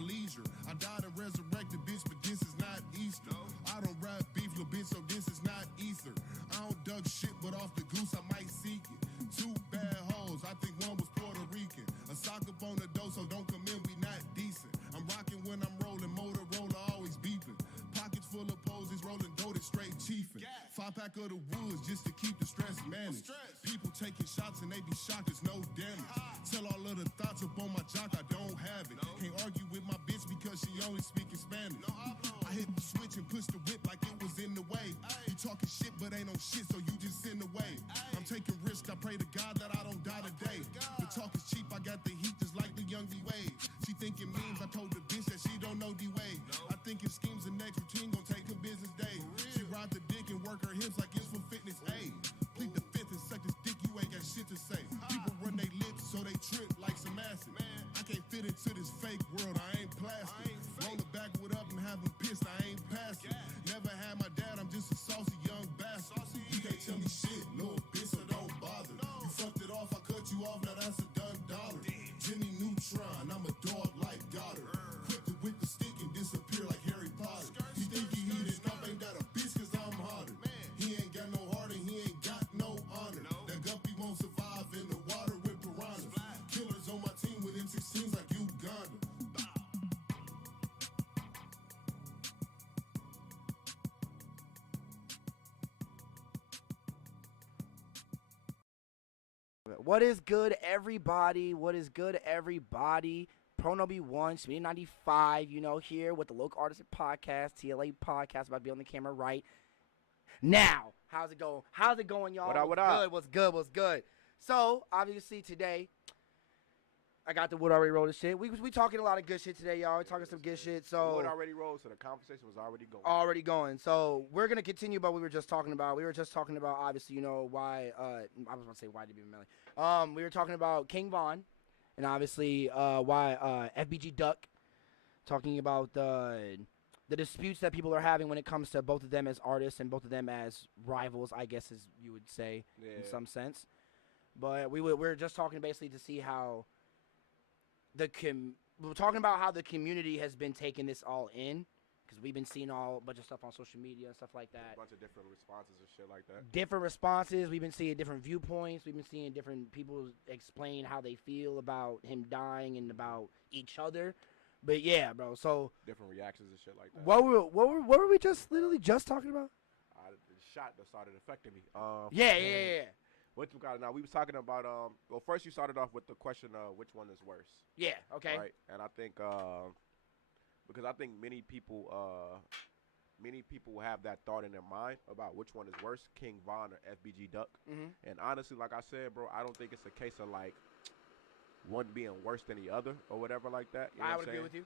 leisure. I died and resurrected, bitch, but this is not Easter. I don't rap beef, little bitch, so this is not Easter. I don't duck shit, but off the goose I might seek it. 2 bad hoes, I think one was Puerto Rican. A sock up on the door, so don't come in, we not decent. I'm rocking when I'm rolling, Motorola always beeping. Pockets full of posies, rolling goated, straight chiefing. 5-pack of the woods just to keep the stress managed. People taking shots and they be shocked, there's no damage. Tell all of the thoughts up on my jock, I don't have it. Can't argue with my bitch because she only speaking Spanish. I hit the switch and push the whip like it was in the way. You talking shit but ain't no shit, so you just in the way. I'm taking risks, I pray to God that I don't die today. The talk is cheap, I got the heat just like the young D-Wade. She thinking memes, I told the bitch that she don't know D-Wade. I think it schemes the next routine gon' take her business day. She ride the dick and work her hips like it's for fitness aid. Plead the fifth and suck this dick, you ain't got shit to say. People run they lips so they trip like some acid. I can't fit into this fake world, I ain't plastic. Roll the backwood up and have them pissed, I ain't passing. Never had my dad, I'm just a saucy young bastard. You can't tell me shit, little bitch, so don't bother. You fucked it off, I cut you off, now that's a done dollar. Jimmy Neutron, I'm a dog like Goddard. Quick to whip the stick and disappear like Harry Potter. He think he heated up, ain't that a bitch cause I'm hotter. He ain't got no heart and he ain't got no honor. That guppy won't survive in the water with piranhas. Killers on my team with M16s like Uganda. What is good, everybody? What is good, everybody? Pronobi1, Speed 95, here with the Local Artist Podcast, T.L.A Podcast, about to be on the camera right now. How's it going? How's it going, y'all? What up? What's good? So, obviously, today, I got the wood already rolled and shit. We talking a lot of good shit today, y'all. We're talking some good shit. So the wood already rolled, so the conversation was already going. So we're gonna continue about what we were just talking about. We were just talking about, obviously, why. I was about to say why did be Melly. We were talking about King Von, and obviously why FBG Duck. Talking about the disputes that people are having when it comes to both of them as artists and both of them as rivals, I guess, as you would say in some sense. But we're just talking basically to see how we're talking about how the community has been taking this all in, because we've been seeing a bunch of stuff on social media and stuff like that. A bunch of different responses and shit like that. Different responses. We've been seeing different viewpoints. We've been seeing different people explain how they feel about him dying and about each other. But yeah, bro. So different reactions and shit like that. What were we just literally just talking about? The shot that started affecting me. Yeah. What you got now? We was talking about well, first you started off with the question of which one is worse. Yeah. Okay. Right. And I think because I think many people have that thought in their mind about which one is worse, King Von or FBG Duck. Mm-hmm. And honestly, like I said, bro, I don't think it's a case of like one being worse than the other or whatever like that. You know I what would I'm agree saying? with you.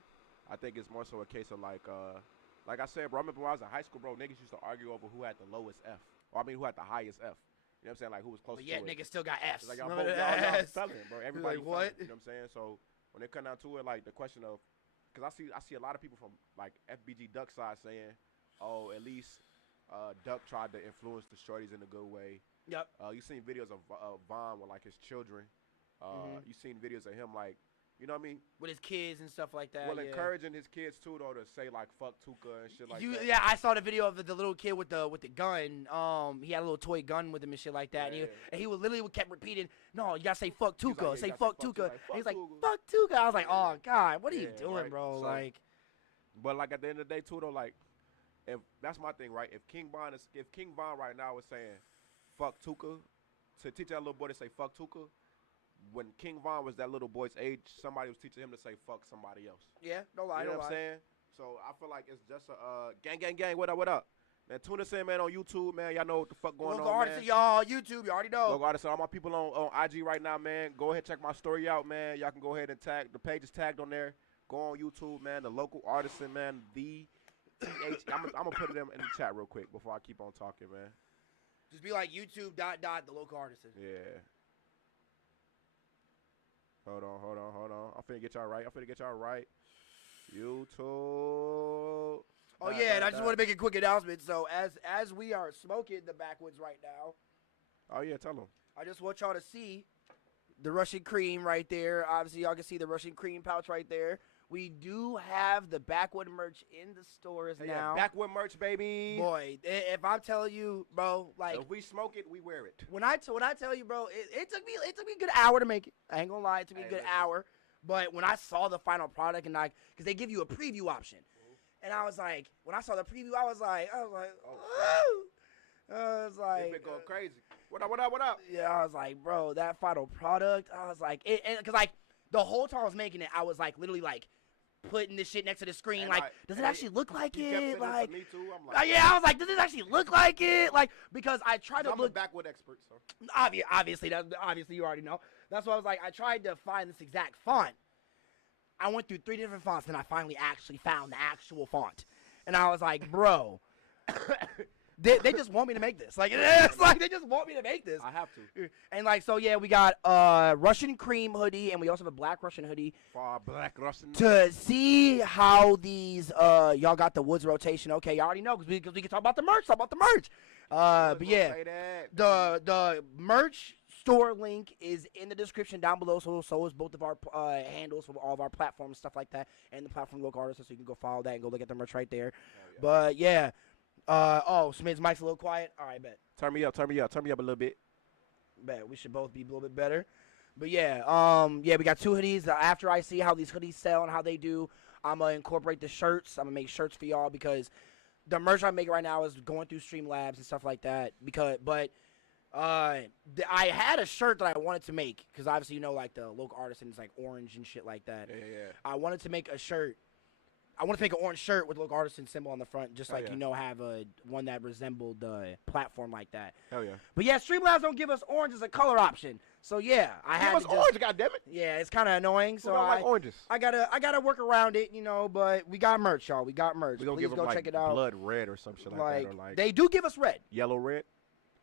I think it's more so a case of like I said, bro, I remember when I was in high school, bro, niggas used to argue over who had the lowest F. Or I mean, who had the highest F. You know what I'm saying? Like, who was closest to it. But niggas still got F's. Like, y'all felling, bro. Everybody like, what? Felling, you know what I'm saying? So, when it come down to it, like, the question of, because I see a lot of people from, like, FBG Duck side saying, oh, at least Duck tried to influence the shorties in a good way. Yep. You seen videos of Von with, like, his children. You seen videos of him, like, you know what I mean? With his kids and stuff like that. Well, encouraging his kids, too, though, to say, like, fuck Tuka and shit like that. Yeah, I saw the video of the little kid with the gun. He had a little toy gun with him and shit like that. Yeah, and he literally kept repeating, no, you got to say fuck Tuka. Like, say fuck Tuka. Like, and he's like, Tuka. fuck Tuka. I was like, oh, God, what are you doing, right. bro? So, like, but, like, at the end of the day, too, though, like, if that's my thing, right? If King Von right now is saying fuck Tuka, to teach that little boy to say fuck Tuka, when King Von was that little boy's age, somebody was teaching him to say fuck somebody else. yeah, no lie, You know no what I'm lie. saying? So I feel like it's just a gang, what up? Man, tune us in, man, on YouTube, man. Y'all know what the fuck going Local on, artists, man. y'all, YouTube, you already know. Local artists, all my people on IG right now, man. Go ahead, check my story out, man. Y'all can go ahead and tag. The page is tagged on there. Go on YouTube, man. The Local Artisan, man. The TH. I'm gonna put it in the chat real quick before I keep on talking, man. Just be like YouTube ... the Local Artisan. Yeah. Hold on. I'm finna get y'all right. YouTube. Oh, yeah, and I just want to make a quick announcement. So, as we are smoking the backwoods right now. Oh, yeah, tell them. I just want y'all to see the Russian cream right there. Obviously, y'all can see the Russian cream pouch right there. We do have the Backwood merch in the stores Hey, now. yeah, Backwood merch, baby. Boy, if I'm telling you, bro, like If we smoke it, we wear it. when I tell you, bro, it took me a good hour to make it. I ain't gonna lie, it took me a good listen. hour. But when I saw the final product and because they give you a preview option, and I was like, when I saw the preview, I was like, oh. I was like, It's been going crazy. What up, what up, what up? Yeah, I was like, bro, that final product. I was like, because like the whole time I was making it, I was like literally like putting this shit next to the screen. And like, does it actually look like you kept it? sending it to Like, me too. I'm like, yeah, I was like, does it actually look like it? Like, because I tried to I'm look. a Backwood expert, so. Obviously, obviously you already know. That's why I was like, I tried to find this exact font. I went through 3 different fonts, and I finally actually found the actual font. And I was like, bro, they just want me to make this. Like, it's like they just want me to make this. I have to. And like, so yeah, we got Russian cream hoodie, and we also have a black Russian hoodie. For our black Russian. To see how these y'all got the Woods rotation. Okay, y'all already know because we can talk about the merch. But yeah, the merch store link is in the description down below. So is both of our handles for all of our platforms, stuff like that, and the platform local artists. So you can go follow that and go look at the merch right there. Yeah. But yeah, Smid's mic's a little quiet. All right, bet. Turn me up a little bit. Bet we should both be a little bit better. But yeah, we got 2 hoodies. After I see how these hoodies sell and how they do, I'm gonna incorporate the shirts. I'm gonna make shirts for y'all because the merch I'm making right now is going through Streamlabs and stuff like that. I had a shirt that I wanted to make because obviously like the local artist and it's like orange and shit like that. Yeah. I wanted to make a shirt. I want to make an orange shirt with the local artist symbol on the front, just like have a one that resembled the platform like that. Hell yeah. But yeah, Streamlabs don't give us orange as a color option. So yeah, I had to orange, goddammit. Yeah, it's kind of annoying. So I like oranges. I gotta work around it, but we got merch, y'all. We got merch. We gonna Please give them go like check it out. blood red or some shit like that, or like they do give us red. Yellow red.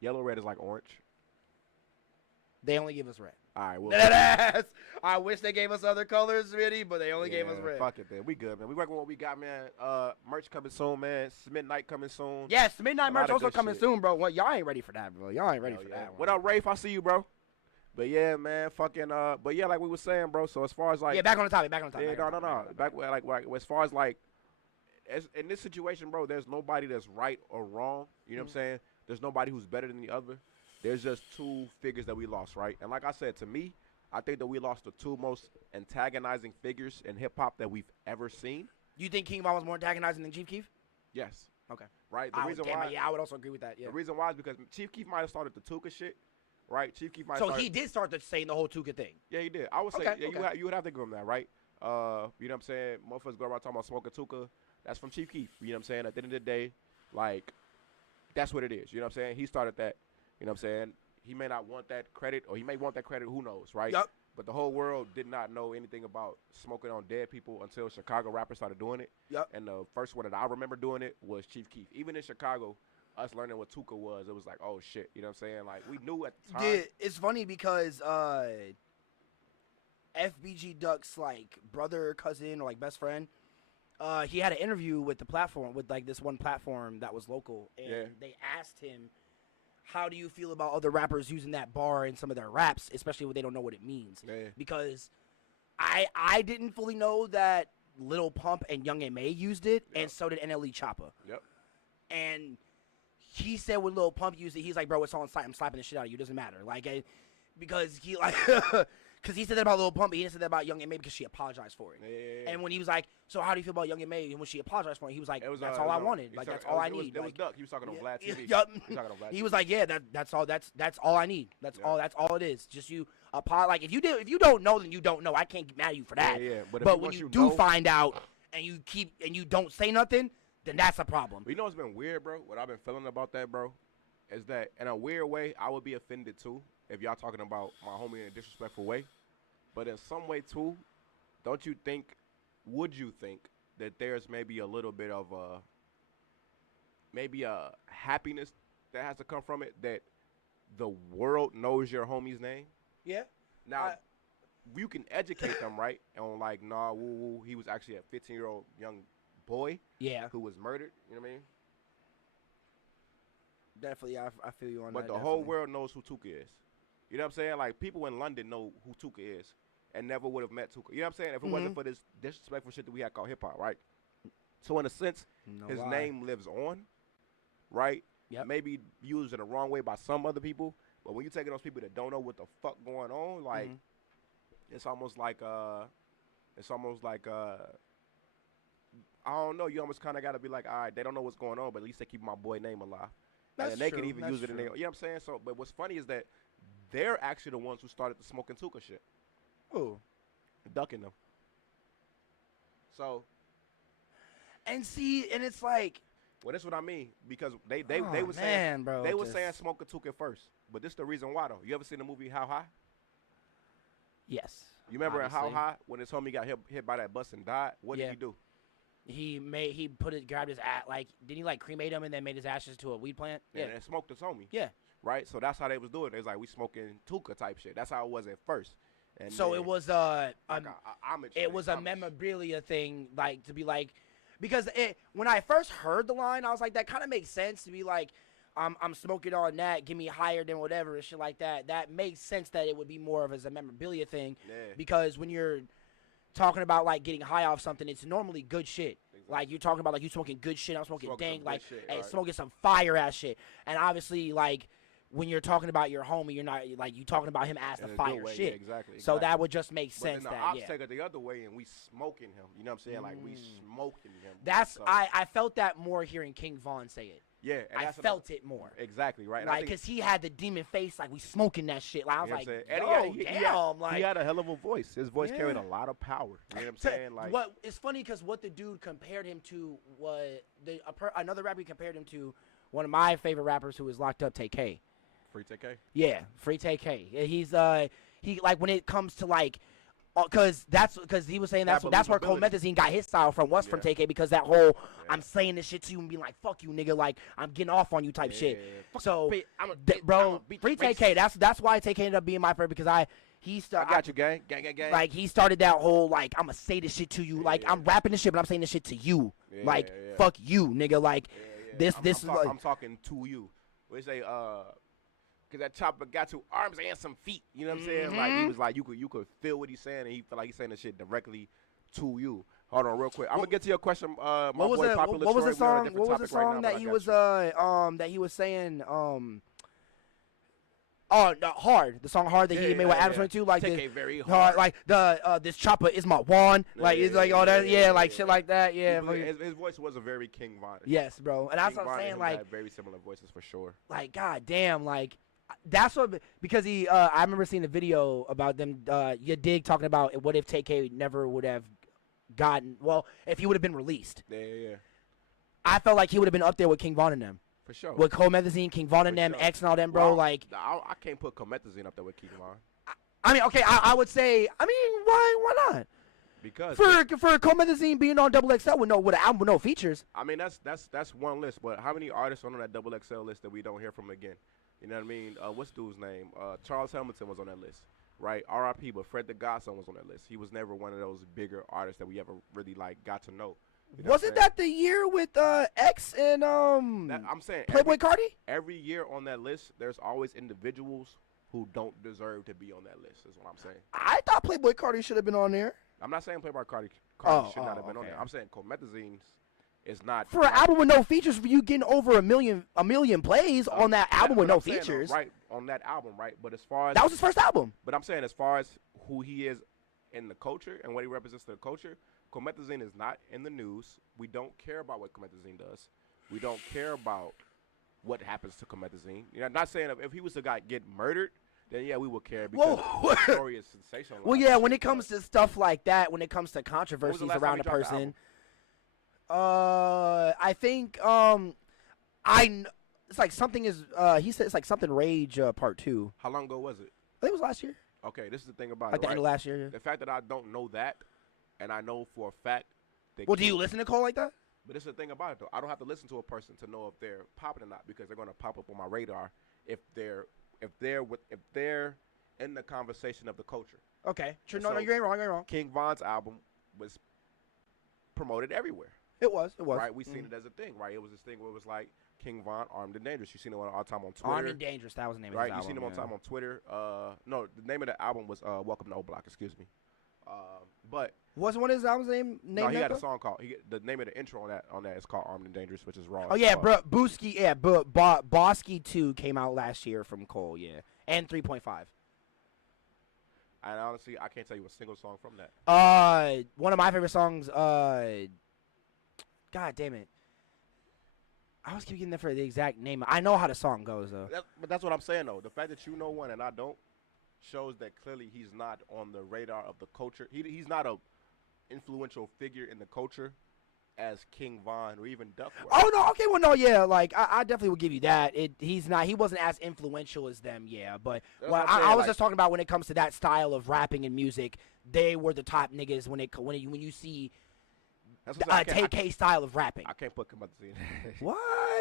Yellow red is like orange. They only give us red. All right, well, I wish they gave us other colors, really, but they only gave us red. Fuck it, then. We good, man. We working with what we got, man. Merch coming soon, man. Midnight coming soon. Yes, Midnight merch also coming soon, bro. Well, y'all ain't ready for that, bro. Y'all ain't ready for that. What up, Rafe? I see you, bro. But yeah, man, fucking. But yeah, like we were saying, bro. So as far as like, back on the topic. Yeah, no. Back like as far as like, in this situation, bro, there's nobody that's right or wrong. You know what I'm saying? There's nobody who's better than the other. There's just 2 figures that we lost, right? And like I said, to me, I think that we lost the 2 most antagonizing figures in hip-hop that we've ever seen. You think King Von was more antagonizing than Chief Keef? Yes. Okay. Right? The reason why... Yeah, I would also agree with that, yeah. The reason why is because Chief Keef might have started the Tuka shit, right? Chief Keef might have started... he did start saying the whole Tuka thing. Yeah, he did. I would say, you would have to give him that, right? You know what I'm saying? Motherfuckers go around talking about smoking Tuka. That's from Chief Keef. You know what I'm saying? At the end of the day, like, that's what it is. You know what I'm saying? He started that. You know what I'm saying? He may not want that credit, or he may want that credit, who knows, right? Yep. But the whole world did not know anything about smoking on dead people until Chicago rappers started doing it. Yep. And the first one that I remember doing it was Chief Keef. Even in Chicago, us learning what Tuka was, it was like, oh, shit. You know what I'm saying? Like, we knew at the time. Yeah, it's funny because FBG Duck's, like, brother, cousin, or, like, best friend, he had an interview with the platform, with, like, this one platform that was local. And they asked him, how do you feel about other rappers using that bar in some of their raps, especially when they don't know what it means? Yeah. Because I didn't fully know that Lil Pump and Young M.A. used it, and so did NLE Choppa. Yep. And he said when Lil Pump used it, he's like, bro, it's on site. I'm slapping the shit out of you. It doesn't matter. Like, because he, like... Because he said that about Lil Pump, but he didn't say that about Young M.A. because she apologized for it. Yeah. And when he was like, so how do you feel about Young M.A.? And when she apologized for it, he was like, that's all I wanted. Like, that's all I need. It was Duck. He was talking on Vlad TV. Yup. He was like, yeah, that's all I need. That's all it is. Just you apologize. Like, if you don't know, then you don't know. I can't get mad at you for that. Yeah. But when you do find out and you don't say nothing, then that's a problem. But you know what's been weird, bro? What I've been feeling about that, bro, is that in a weird way, I would be offended too if y'all talking about my homie in a disrespectful way. But in some way, too, would you think that there's maybe a little bit of maybe a happiness that has to come from it, that the world knows your homie's name? Yeah. Now, you can educate them, right? On like, nah, woo, he was actually a 15-year-old young boy who was murdered. You know what I mean? Definitely, I feel you on that. But the whole world knows who Tuka is. You know what I'm saying? Like, people in London know who Tuka is. and never would have met Tuka. You know what I'm saying? If it wasn't for this disrespectful shit that we had called hip hop, right? So in a sense, his name lives on, right? Yep. Maybe used in the wrong way by some other people, but when you taking those people that don't know what the fuck going on, like it's almost like I don't know. You almost kind of got to be like, all right, they don't know what's going on, but at least they keep my boy name alive. That's and they true. can even use it in their, you know what I'm saying? So, but what's funny is that they're actually the ones who started the smoking Tuka shit. Ooh. Ducking them. So. And see, and it's like. Well, that's what I mean, because they were saying, bro, they were saying smoking Tuka first, but this is the reason why though. You ever seen the movie How High? Yes. You remember in How High when his homie got hit by that bus and died? What did he do? He grabbed his didn't he like cremate him and then made his ashes to a weed plant? Yeah, and smoked his homie. Yeah. Right? So that's how they was doing it. They was like, we smoking Tuka type shit. That's how it was at first. And so it was it was a memorabilia thing, like to be like, because when I first heard the line, I was like, that kind of makes sense to be like, I'm smoking on that, give me higher than whatever and shit like that. That makes sense that it would be more of as a memorabilia thing, because when you're talking about like getting high off something, it's normally good shit. Exactly. Like you're talking about like you smoking good shit, I'm smoking dank, like shit, and smoking some fire ass shit. And obviously like when you're talking about your homie, you're not like you talking about him as the fire shit. Yeah, exactly. So that would just make sense. But then the ops take it the other way and we smoking him. You know what I'm saying? Like we smoking him. That's I felt that more hearing King Von say it. Yeah, and I felt it more. Exactly, right. Like, because he had the demon face, like, we smoking that shit. Like, I was like, he had a hell of a voice. His voice carried a lot of power. You know what I'm saying? Like, it's funny because what the dude compared him to was, another rapper he compared him to, one of my favorite rappers who was locked up, T.K. Free T.K.? Yeah, Free T.K. He's, he, like, when it comes to, like, because he was saying that's where komethazine got his style from, from T.K. because that whole I'm saying this shit to you and being like fuck you nigga, like I'm getting off on you type shit. So Free T.K. That's why T.K. ended up being my favorite because I got you, gang. Like he started that whole like I'm gonna say this shit to you, like I'm rapping this shit but I'm saying this shit to you, like fuck you nigga, like I'm talking to you. We say because that chopper got two arms and some feet. You know what I'm saying? Like he was like you could feel what he's saying, and he felt like he's saying the shit directly to you. Hold on, real quick. I'm gonna get to your question. What was the song that he was saying? Hard. The song Hard that he made with Adams 22, like this, very hard. Like this chopper is my wand. Like it's like all that, like shit like that. Yeah. His voice was a very King Von. Yes, bro. And that's what I'm saying. Like very similar voices for sure. Like god damn, like. That's what because I remember seeing the video about them. You dig talking about what if T.K. never would have gotten if he would have been released. Yeah. I felt like he would have been up there with King Von and them. For sure. With komethazine, King Von and them, X and all them, bro. Like I can't put komethazine up there with King Von. I mean, okay, I would say. I mean, why not? Because for komethazine being on XXL with no features. I mean that's one list, but how many artists are on that XXL list that we don't hear from again? You know what I mean? What's dude's name? Charles Hamilton was on that list, right? R.I.P. But Fred the Godson was on that list. He was never one of those bigger artists that we ever really like got to know. You know Wasn't that the year with X and I'm saying Playboy Cardi? Every year on that list, there's always individuals who don't deserve to be on that list. Is what I'm saying. I thought Playboy Cardi should have been on there. I'm not saying Playboy Cardi should not have been on there. I'm saying komethazine's. It's not for an album with no features. For you getting over a million plays on that album with no features, right? On that album, right? But as far as that was his first album. But I'm saying as far as who he is in the culture and what he represents to the culture, komethazine is not in the news. We don't care about what komethazine does. We don't care about what happens to komethazine. You know, I'm not saying if he was the guy get murdered, then yeah, we would care because the story is sensational. Well, yeah, when it comes to stuff like that, when it comes to controversies around a person. I think it's like something is he said it's like something Rage Part 2. How long ago was it? I think it was last year. Okay, this is the thing about it. Like the end of last year. Yeah. The fact that I don't know that, and I know for a fact that. Well, do you listen to Cole like that? But this is the thing about it though. I don't have to listen to a person to know if they're popping or not because they're gonna pop up on my radar if they're in the conversation of the culture. Okay, true. No, you ain't wrong. King Von's album was promoted everywhere. It was. Right, we seen it as a thing, right? It was this thing where it was like King Von, Armed and Dangerous. You seen it all the time on Twitter. Armed and Dangerous, that was the name of his album. Right, you seen him on time on Twitter. No, the name of the album was Welcome to O Block, excuse me. But wasn't one of his albums named no, he that, had a though? song called. The name of the intro on that is called Armed and Dangerous, which is raw. Oh yeah, bro, Booski, yeah, Bosky 2 came out last year from Cole, yeah, and 3.5. And honestly, I can't tell you a single song from that. One of my favorite songs. God damn it, I was keep getting there for the exact name. I know how the song goes though. But that's what I'm saying though. The fact that you know one and I don't shows that clearly he's not on the radar of the culture. He's not a influential figure in the culture as King Von or even Duckworth. Oh no, okay, well no, yeah, like I definitely would give you that. He wasn't as influential as them, yeah. But I was just talking about when it comes to that style of rapping and music, they were the top niggas when you see TK style of rapping. I can't put komethazine. What?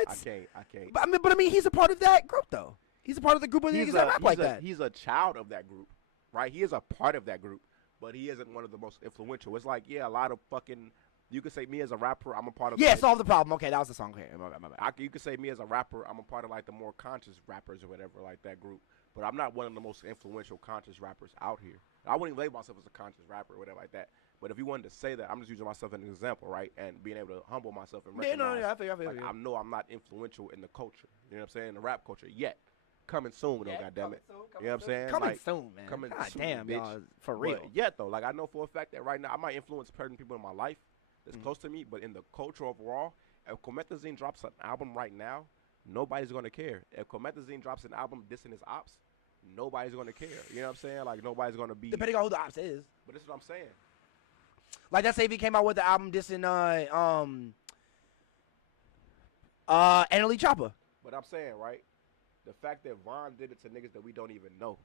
I can't. But I mean, he's a part of that group though. He's a part of the group of niggas that rap like that. He's a child of that group, right? He is a part of that group, but he isn't one of the most influential. It's like, yeah, a lot of fucking. You could say me as a rapper, I'm a part of. Yeah, solve the problem. Okay, that was the song. Okay, my bad. You could say me as a rapper, I'm a part of like the more conscious rappers or whatever, like that group. But I'm not one of the most influential conscious rappers out here. I wouldn't even label myself as a conscious rapper or whatever like that. But if you wanted to say that, I'm just using myself as an example, right? And being able to humble myself and recognize. I feel. I know I'm not influential in the culture. You know what I'm saying? In the rap culture yet. Coming soon, though, goddammit. You know what I'm saying? Coming soon, man. Coming God soon, damn, bitch. y'all, for real. But yet, though, like I know for a fact that right now I might influence certain people in my life that's close to me, but in the culture overall, if komethazine drops an album right now, nobody's gonna care. If komethazine drops an album dissing his ops, nobody's gonna care. You know what I'm saying? Like nobody's gonna be. Depending on who the ops is. But this is what I'm saying. Like that say if he came out with the album dissing Annalie Chopper. But I'm saying, right? The fact that Von did it to niggas that we don't even know.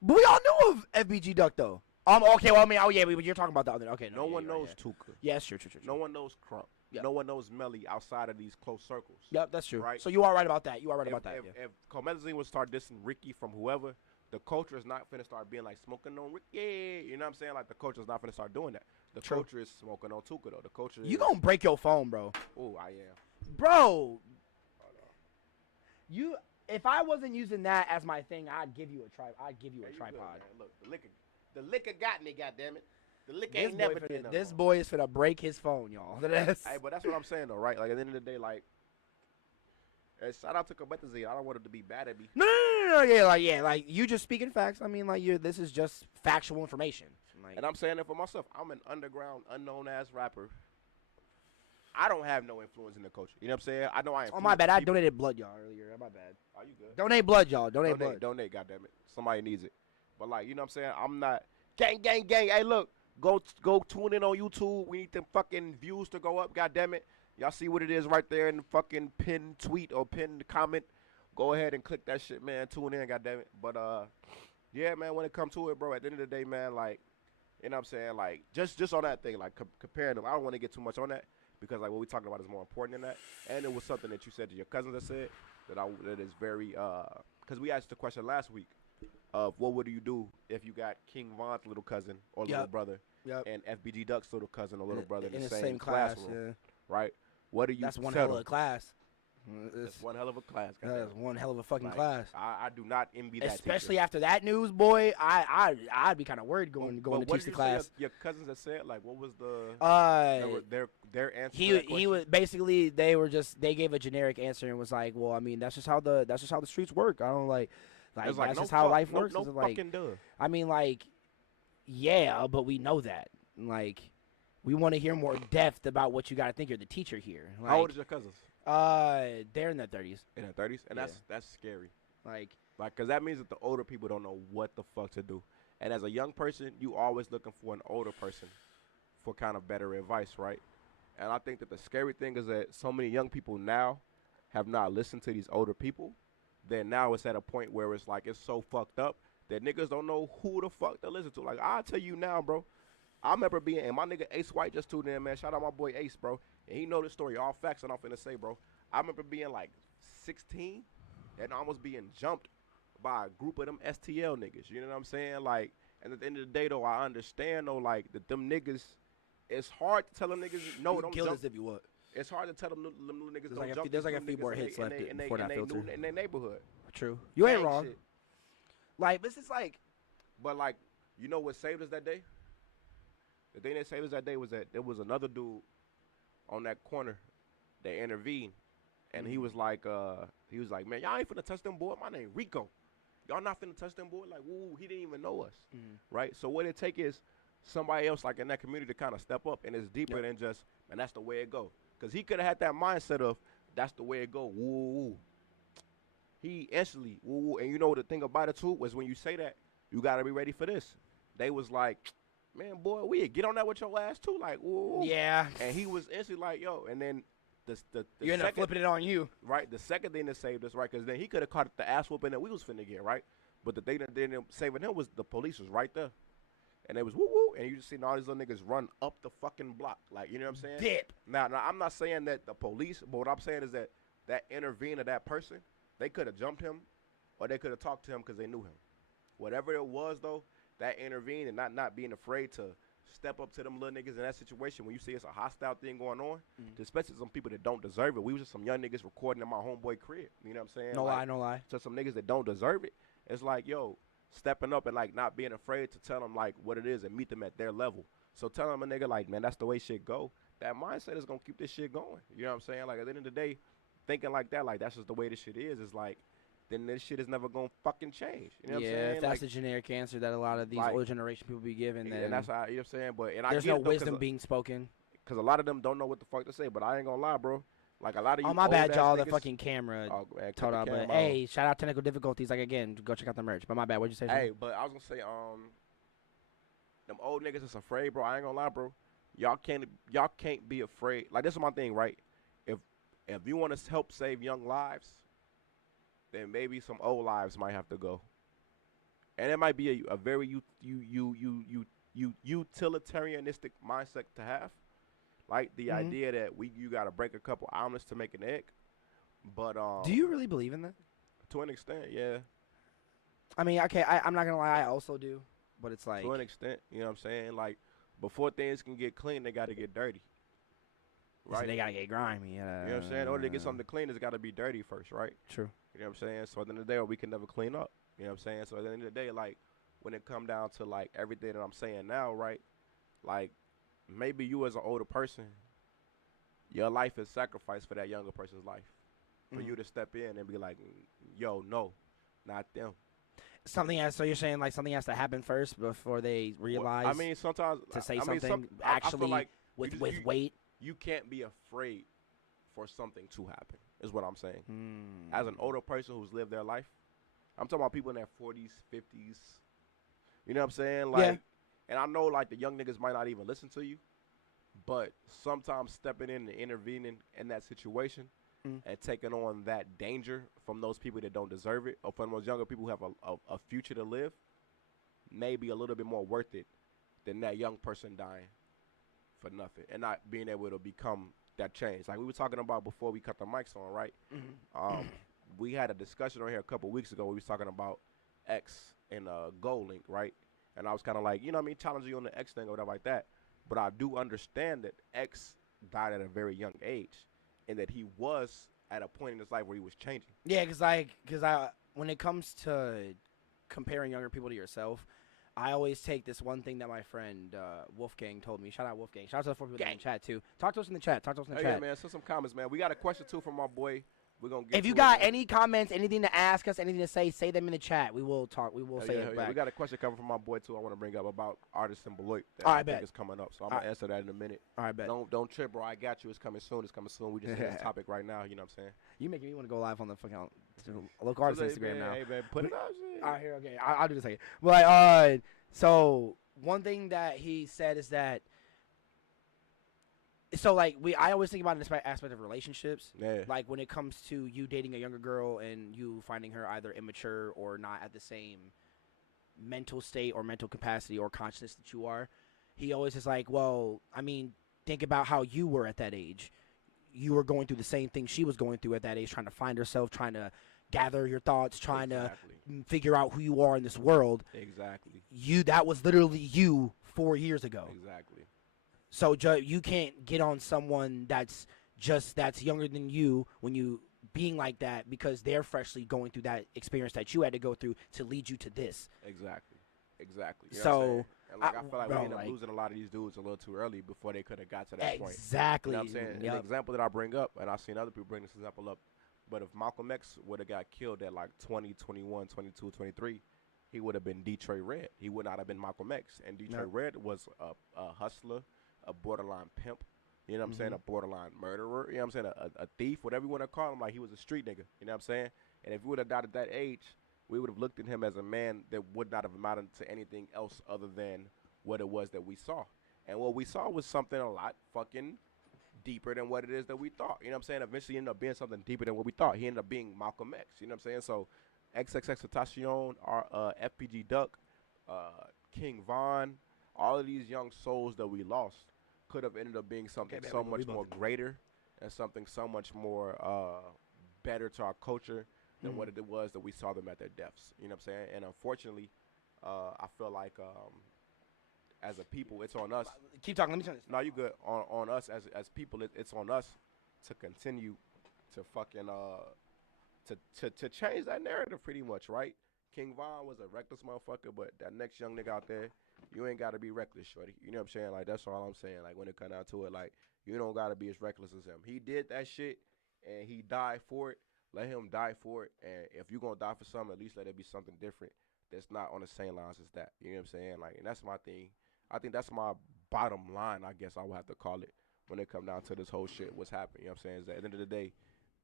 But we all knew of FBG Duck though. Okay, well I mean, you're talking about the other. Okay, no one knows Tuka. Yeah, true. No one knows Crump. Yep. No one knows Melly outside of these close circles. Yep, that's true. Right? So you are right about that. If komethazine would start dissing Ricky from whoever, the culture is not finna start being like smoking on Ricky. You know what I'm saying? Like the culture is not finna start doing that. The culture is smoking on Tuka though. The culture. You gonna break your phone, bro? Oh, I am. Bro, if I wasn't using that as my thing, I'd give you a tripod. Good, look, the liquor got me, goddammit. The liquor ain't never did This boy is finna break his phone, y'all. Hey, but that's what I'm saying though, right? Like at the end of the day, like, shout out to komethazine. I don't want it to be bad at me. No, yeah, like you just speaking facts. I mean, like this is just factual information. Like, and I'm saying it for myself. I'm an underground, unknown ass rapper. I don't have no influence in the culture. You know what I'm saying? I know I am. Oh, my bad. I donated blood, y'all, earlier. My bad. Are you good? Donate blood, y'all. Donate blood. Donate, goddammit. Somebody needs it. But, like, you know what I'm saying? I'm not. Gang. Hey, look. Go tune in on YouTube. We need them fucking views to go up, goddammit. Y'all see what it is right there in the fucking pinned tweet or pinned comment. Go ahead and click that shit, man. Tune in, goddammit. But, yeah, man, when it comes to it, bro, at the end of the day, man, like, you know what I'm saying? Like, just on that thing, like, comparing them. I don't want to get too much on that. Because like what we talking about is more important than that, and it was something that you said to your cousins that said that is very because we asked the question last week of what would you do if you got King Von's little cousin or little brother and FBG Duck's little cousin or little brother in the same classroom, right? What do you? That's one hell of a class. That's one hell of a class. That's one hell of a fucking class. I do not envy that. Especially after that news, boy. I'd be kind of worried going to teach the class. Your cousins that said like, what was the their answer? He was basically they gave a generic answer and was like, well, I mean that's just how the streets work. I don't like that's just how life works. No fucking duh. I mean like, yeah, but we know that like. We want to hear more depth about what you got to think. You're the teacher here. Like, how old is your cousins? They're in their 30s. In their 30s, and yeah. that's scary. Like, because that means that the older people don't know what the fuck to do. And as a young person, you always looking for an older person for kind of better advice, right? And I think that the scary thing is that so many young people now have not listened to these older people. That now it's at a point where it's like it's so fucked up that niggas don't know who the fuck to listen to. Like I'll tell you now, bro. I remember being, and my nigga Ace White just tuned in, man. Shout out my boy Ace, bro. And he know the story, all facts and I'm finna say, bro. I remember being like 16 and almost being jumped by a group of them STL niggas. You know what I'm saying? Like, and at the end of the day, though, I understand, though, like, that them niggas, it's hard to tell them niggas, no, don't kill jump. us if you would. It's hard to tell them little niggas don't jump. There's like a few more hits left before that filter. In their neighborhood. True. You ain't wrong. Shit. Like, this is like. But, like, you know what saved us that day? The thing that saved us that day was that there was another dude on that corner that intervened, and he was like, man, y'all ain't finna touch them boy. My name Rico. Y'all not finna touch them boy. Like, woo, he didn't even know us, right? So what it take is somebody else like in that community to kind of step up, and it's deeper than just, man, that's the way it go. Because he could have had that mindset of, that's the way it go, woo, woo. He instantly, woo, woo. And you know the thing about it, too, was when you say that, you got to be ready for this. They was like, man, boy, we get on that with your ass, too. Like, woo. Yeah. And he was instantly like, yo. And then the you end up flipping it on you. Right. The second thing that saved us, right, because then he could have caught the ass whooping that we was finna get, right? But the thing that didn't saving him was the police was right there. And it was woo woo, and you just seen all these little niggas run up the fucking block. Like, you know what I'm saying? Dip. Now, I'm not saying that the police, but what I'm saying is that intervened of that person, they could have jumped him, or they could have talked to him because they knew him. Whatever it was, though, that intervened and not being afraid to step up to them little niggas in that situation when you see it's a hostile thing going on, especially some people that don't deserve it. We was just some young niggas recording in my homeboy crib. You know what I'm saying? No lie. So some niggas that don't deserve it, it's like, yo, stepping up and, like, not being afraid to tell them, like, what it is and meet them at their level. So tell them a nigga, like, man, that's the way shit go. That mindset is going to keep this shit going. You know what I'm saying? Like, at the end of the day, thinking like that, like, that's just the way this shit is like, then this shit is never going to fucking change. You know what I'm saying? If that's like, the generic answer that a lot of these older generation people be given, then and that's how, you know what I'm saying? But, and there's no wisdom being spoken. Because a lot of them don't know what the fuck to say, but I ain't going to lie, bro. Like, a lot of you oh, my bad, y'all. Niggas, the fucking camera man, told out. But, hey, shout out Technical Difficulties. Like, again, go check out the merch. But my bad. What'd you say? Hey, but I was going to say, them old niggas is afraid, bro. I ain't going to lie, bro. Y'all can't be afraid. Like, this is my thing, right? If you want to help save young lives, then maybe some old lives might have to go. And it might be a very utilitarianistic mindset to have. Like the idea that you gotta break a couple omelets to make an egg, but do you really believe in that? To an extent, yeah. I mean, okay, I'm not gonna lie, I also do, but it's like to an extent, you know what I'm saying? Like before things can get clean, they gotta get dirty, right? So they gotta get grimy. You know what I'm saying? In order to get something clean, it's gotta be dirty first, right? True. You know what I'm saying? So at the end of the day, we can never clean up. You know what I'm saying? So at the end of the day, like when it come down to like everything that I'm saying now, right? Like. Maybe you as an older person, your life is sacrificed for that younger person's life. For you to step in and be like, yo, no, not them. So you're saying like something has to happen first before they realize I mean, sometimes to say I mean, something I actually feel like with weight. You can't be afraid for something to happen, is what I'm saying. As an older person who's lived their life, I'm talking about people in their 40s, 50s. You know what I'm saying? Like, and I know, like, the young niggas might not even listen to you, but sometimes stepping in and intervening in that situation and taking on that danger from those people that don't deserve it or from those younger people who have a future to live may be a little bit more worth it than that young person dying for nothing and not being able to become that change. Like we were talking about before we cut the mics on, right? We had a discussion on here a couple weeks ago where we was talking about X and Goal Link, right? And I was kind of like, you know what I mean, challenging you on the X thing or whatever like that. But I do understand that X died at a very young age and that he was at a point in his life where he was changing. Yeah, because when it comes to comparing younger people to yourself, I always take this one thing that my friend Wolfgang told me. Shout out Wolfgang. Shout out to the 4 people in the chat, too. Talk to us in the chat. Yeah, man, send some comments, man. We got a question, too, from our boy. We're gonna get if you got any comments, anything to ask us, anything to say them in the chat. We will talk. We will say it back. We got a question coming from my boy too. I want to bring up about artists in Beloit that I think is coming up. So I'm gonna answer that in a minute. All right, bet. Don't trip, bro. I got you. It's coming soon. We just hit this topic right now. You know what I'm saying? You making me want to go live on the fucking local artist Instagram now. Hey, man, put it out. All right, here. Okay, I'll do this again. But so one thing that he said is that. So, like, I always think about this aspect of relationships. Yeah. Like, when it comes to you dating a younger girl and you finding her either immature or not at the same mental state or mental capacity or consciousness that you are, he always is like, well, I mean, think about how you were at that age. You were going through the same thing she was going through at that age, trying to find herself, trying to gather your thoughts, trying to figure out who you are in this world. Exactly. That was literally you 4 years ago. Exactly. So you can't get on someone that's younger than you when you being like that because they're freshly going through that experience that you had to go through to lead you to this. Exactly. You know so And like I feel like bro, we end up losing a lot of these dudes a little too early before they could have got to that point. Exactly. You know what I'm saying? An example that I bring up, and I've seen other people bring this example up, but if Malcolm X would have got killed at like 20, 21, 22, 23, he would have been Detroit Red. He would not have been Malcolm X. And Detroit Red was a hustler, a borderline pimp, you know what I'm saying, a borderline murderer, you know what I'm saying, a thief, whatever you want to call him, like he was a street nigga, you know what I'm saying? And if he would have died at that age, we would have looked at him as a man that would not have amounted to anything else other than what it was that we saw. And what we saw was something a lot fucking deeper than what it is that we thought. You know what I'm saying? Eventually ended up being something deeper than what we thought. He ended up being Malcolm X. You know what I'm saying? So XXXTentacion, FPG Duck, King Von, all of these young souls that we lost could have ended up being something so much more greater and something so much more better to our culture than what it was that we saw them at their deaths. You know what I'm saying? And unfortunately, I feel like as a people, it's on us. Keep talking. Let me turn this. No, you good. On us as people, it's on us to continue to fucking to change that narrative pretty much, right? King Von was a reckless motherfucker, but that next young nigga out there, you ain't got to be reckless, shorty. You know what I'm saying? Like, that's all I'm saying. Like, when it come down to it, like, you don't got to be as reckless as him. He did that shit, and he died for it. Let him die for it. And if you're going to die for something, at least let it be something different that's not on the same lines as that. You know what I'm saying? Like, and that's my thing. I think that's my bottom line, I guess I would have to call it, when it come down to this whole shit, what's happening. You know what I'm saying? Is that at the end of the day,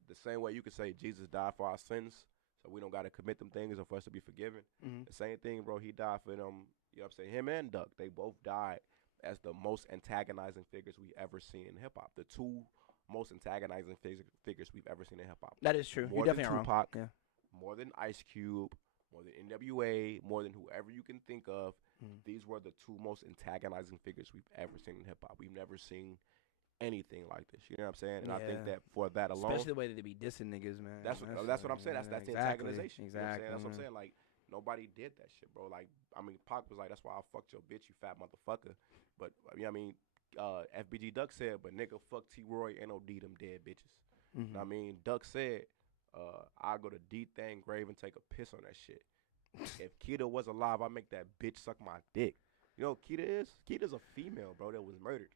the same way you could say Jesus died for our sins, so we don't got to commit them things or for us to be forgiven. The same thing, bro. He died for them. You know what I'm saying? Him and Duck, they both died as the most antagonizing figures we ever seen in hip-hop. The two most antagonizing figures we've ever seen in hip-hop. That is true. More You're than definitely Tupac, wrong. more than Ice Cube, more than NWA, more than whoever you can think of. These were the two most antagonizing figures we've ever seen in hip-hop. We've never seen anything like this. You know what I'm saying? And I think that for that alone, especially the way that they be dissing niggas, man. That's what I'm saying. That's the antagonization. Exactly. You know what I'm saying? That's what I'm saying. Like, nobody did that shit, bro. Like, I mean, Pac was like, that's why I fucked your bitch, you fat motherfucker. But, you know what I mean? FBG Duck said, but nigga, fuck T-Roy and OD them dead bitches. You know what I mean? Duck said, I'll go to D-Thang grave and take a piss on that shit. If Keita was alive, I'd make that bitch suck my dick. You know what Keita is? Keita's a female, bro, that was murdered.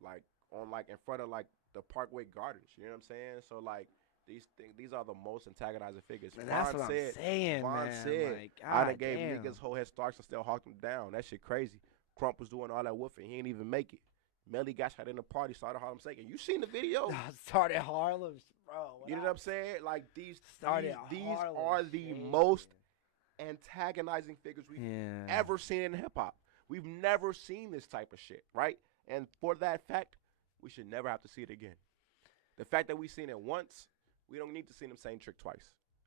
Like, on, like, in front of, like, the Parkway Gardens. You know what I'm saying? So, like, these are the most antagonizing figures. And that's what I'm saying, Vaughn man. said, like, I done gave niggas whole head starts and still hawked them down. That shit crazy. Crump was doing all that woofing. He ain't even make it. Melly got shot in the party, started Harlem Shaking. You seen the video? Started Harlem, bro. You know what I'm saying? Like, these are the Shaking. most antagonizing figures we've ever seen in hip-hop. We've never seen this type of shit, right? And for that fact, we should never have to see it again. The fact that we seen it once, we don't need to see them same trick twice.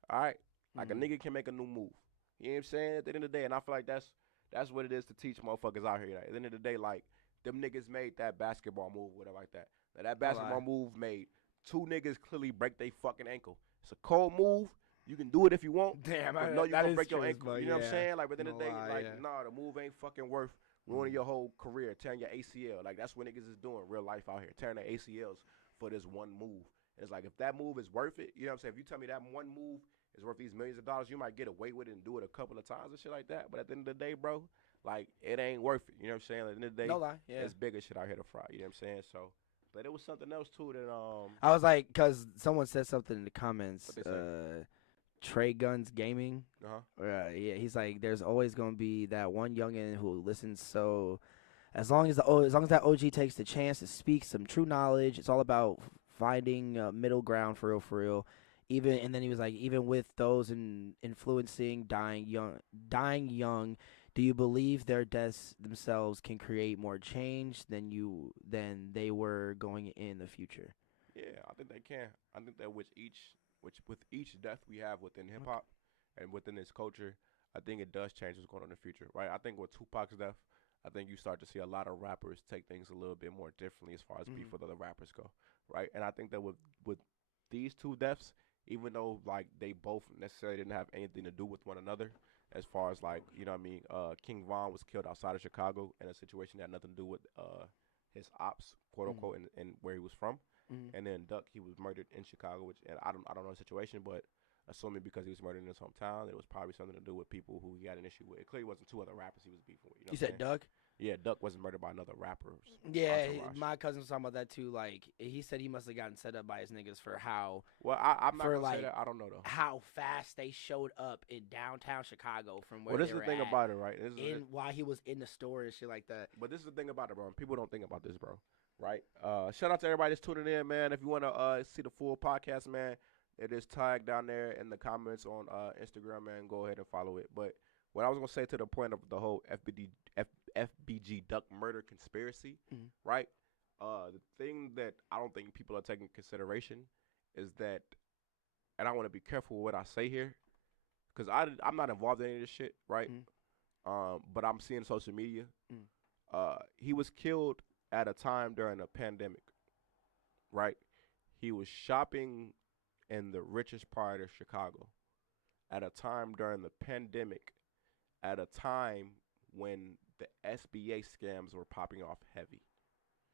All right? Like, a nigga can make a new move. You know what I'm saying? At the end of the day, and I feel like that's what it is to teach motherfuckers out here. Like, at the end of the day, like, them niggas made that basketball move, whatever like that. Now, that basketball move made two niggas clearly break their fucking ankle. It's a cold move. You can do it if you want. Damn, but no, you gonna break your ankle. But you know what I'm saying? Like, but at the end of the day, lie, nah, the move ain't fucking worth ruining your whole career, tearing your ACL. Like, that's what niggas is doing real life out here, tearing their ACLs for this one move. And it's like, if that move is worth it, you know what I'm saying? If you tell me that one move is worth these millions of dollars, you might get away with it and do it a couple of times and shit like that. But at the end of the day, bro, like, it ain't worth it. You know what I'm saying? At the end of the day, no lie, it's bigger shit out here to fry. You know what I'm saying? So, but it was something else too that I was like, because someone said something in the comments. What they say? Trey Guns Gaming. Yeah, he's like, there's always gonna be that one youngin who listens. So, as long as that OG takes the chance to speak some true knowledge, it's all about finding middle ground for real. And then he was like, even with those influencing dying young, do you believe their deaths themselves can create more change than they were going in the future? Yeah, I think they can. I think that with each death we have within hip hop and within this culture, I think it does change what's going on in the future, right? I think with Tupac's death, I think you start to see a lot of rappers take things a little bit more differently as far as beef with other rappers go, right? And I think that with these two deaths, even though like they both necessarily didn't have anything to do with one another, as far as like, you know what I mean, King Von was killed outside of Chicago in a situation that had nothing to do with his ops, quote unquote, and where he was from. And then Duck, he was murdered in Chicago, which, and I don't know the situation, but assuming because he was murdered in his hometown, it was probably something to do with people who he had an issue with. It clearly wasn't 2 other rappers he was beefing with. You know You said Doug? Yeah, Duck wasn't murdered by another rapper. Yeah, entourage. my cousin was talking about that too. Like, he said he must have gotten set up by his niggas for how Well, I'm not for, gonna say like, that. I don't know though. how fast they showed up in downtown Chicago from where Well, this they is were the thing at about it, right? while he was in the store and shit like that. But this is the thing about it, bro. People don't think about this, bro. Right? Shout out to everybody that's tuning in, man. If you want to see the full podcast, man, it is tagged down there in the comments on Instagram, man. Go ahead and follow it. But what I was gonna say to the point of the whole FBG Duck murder conspiracy, right? The thing that I don't think people are taking consideration is that, and I want to be careful with what I say here, because I'm not involved in any of this shit, right? But I'm seeing social media. He was killed at a time during a pandemic, right? He was shopping in the richest part of Chicago at a time during the pandemic, at a time when the SBA scams were popping off heavy.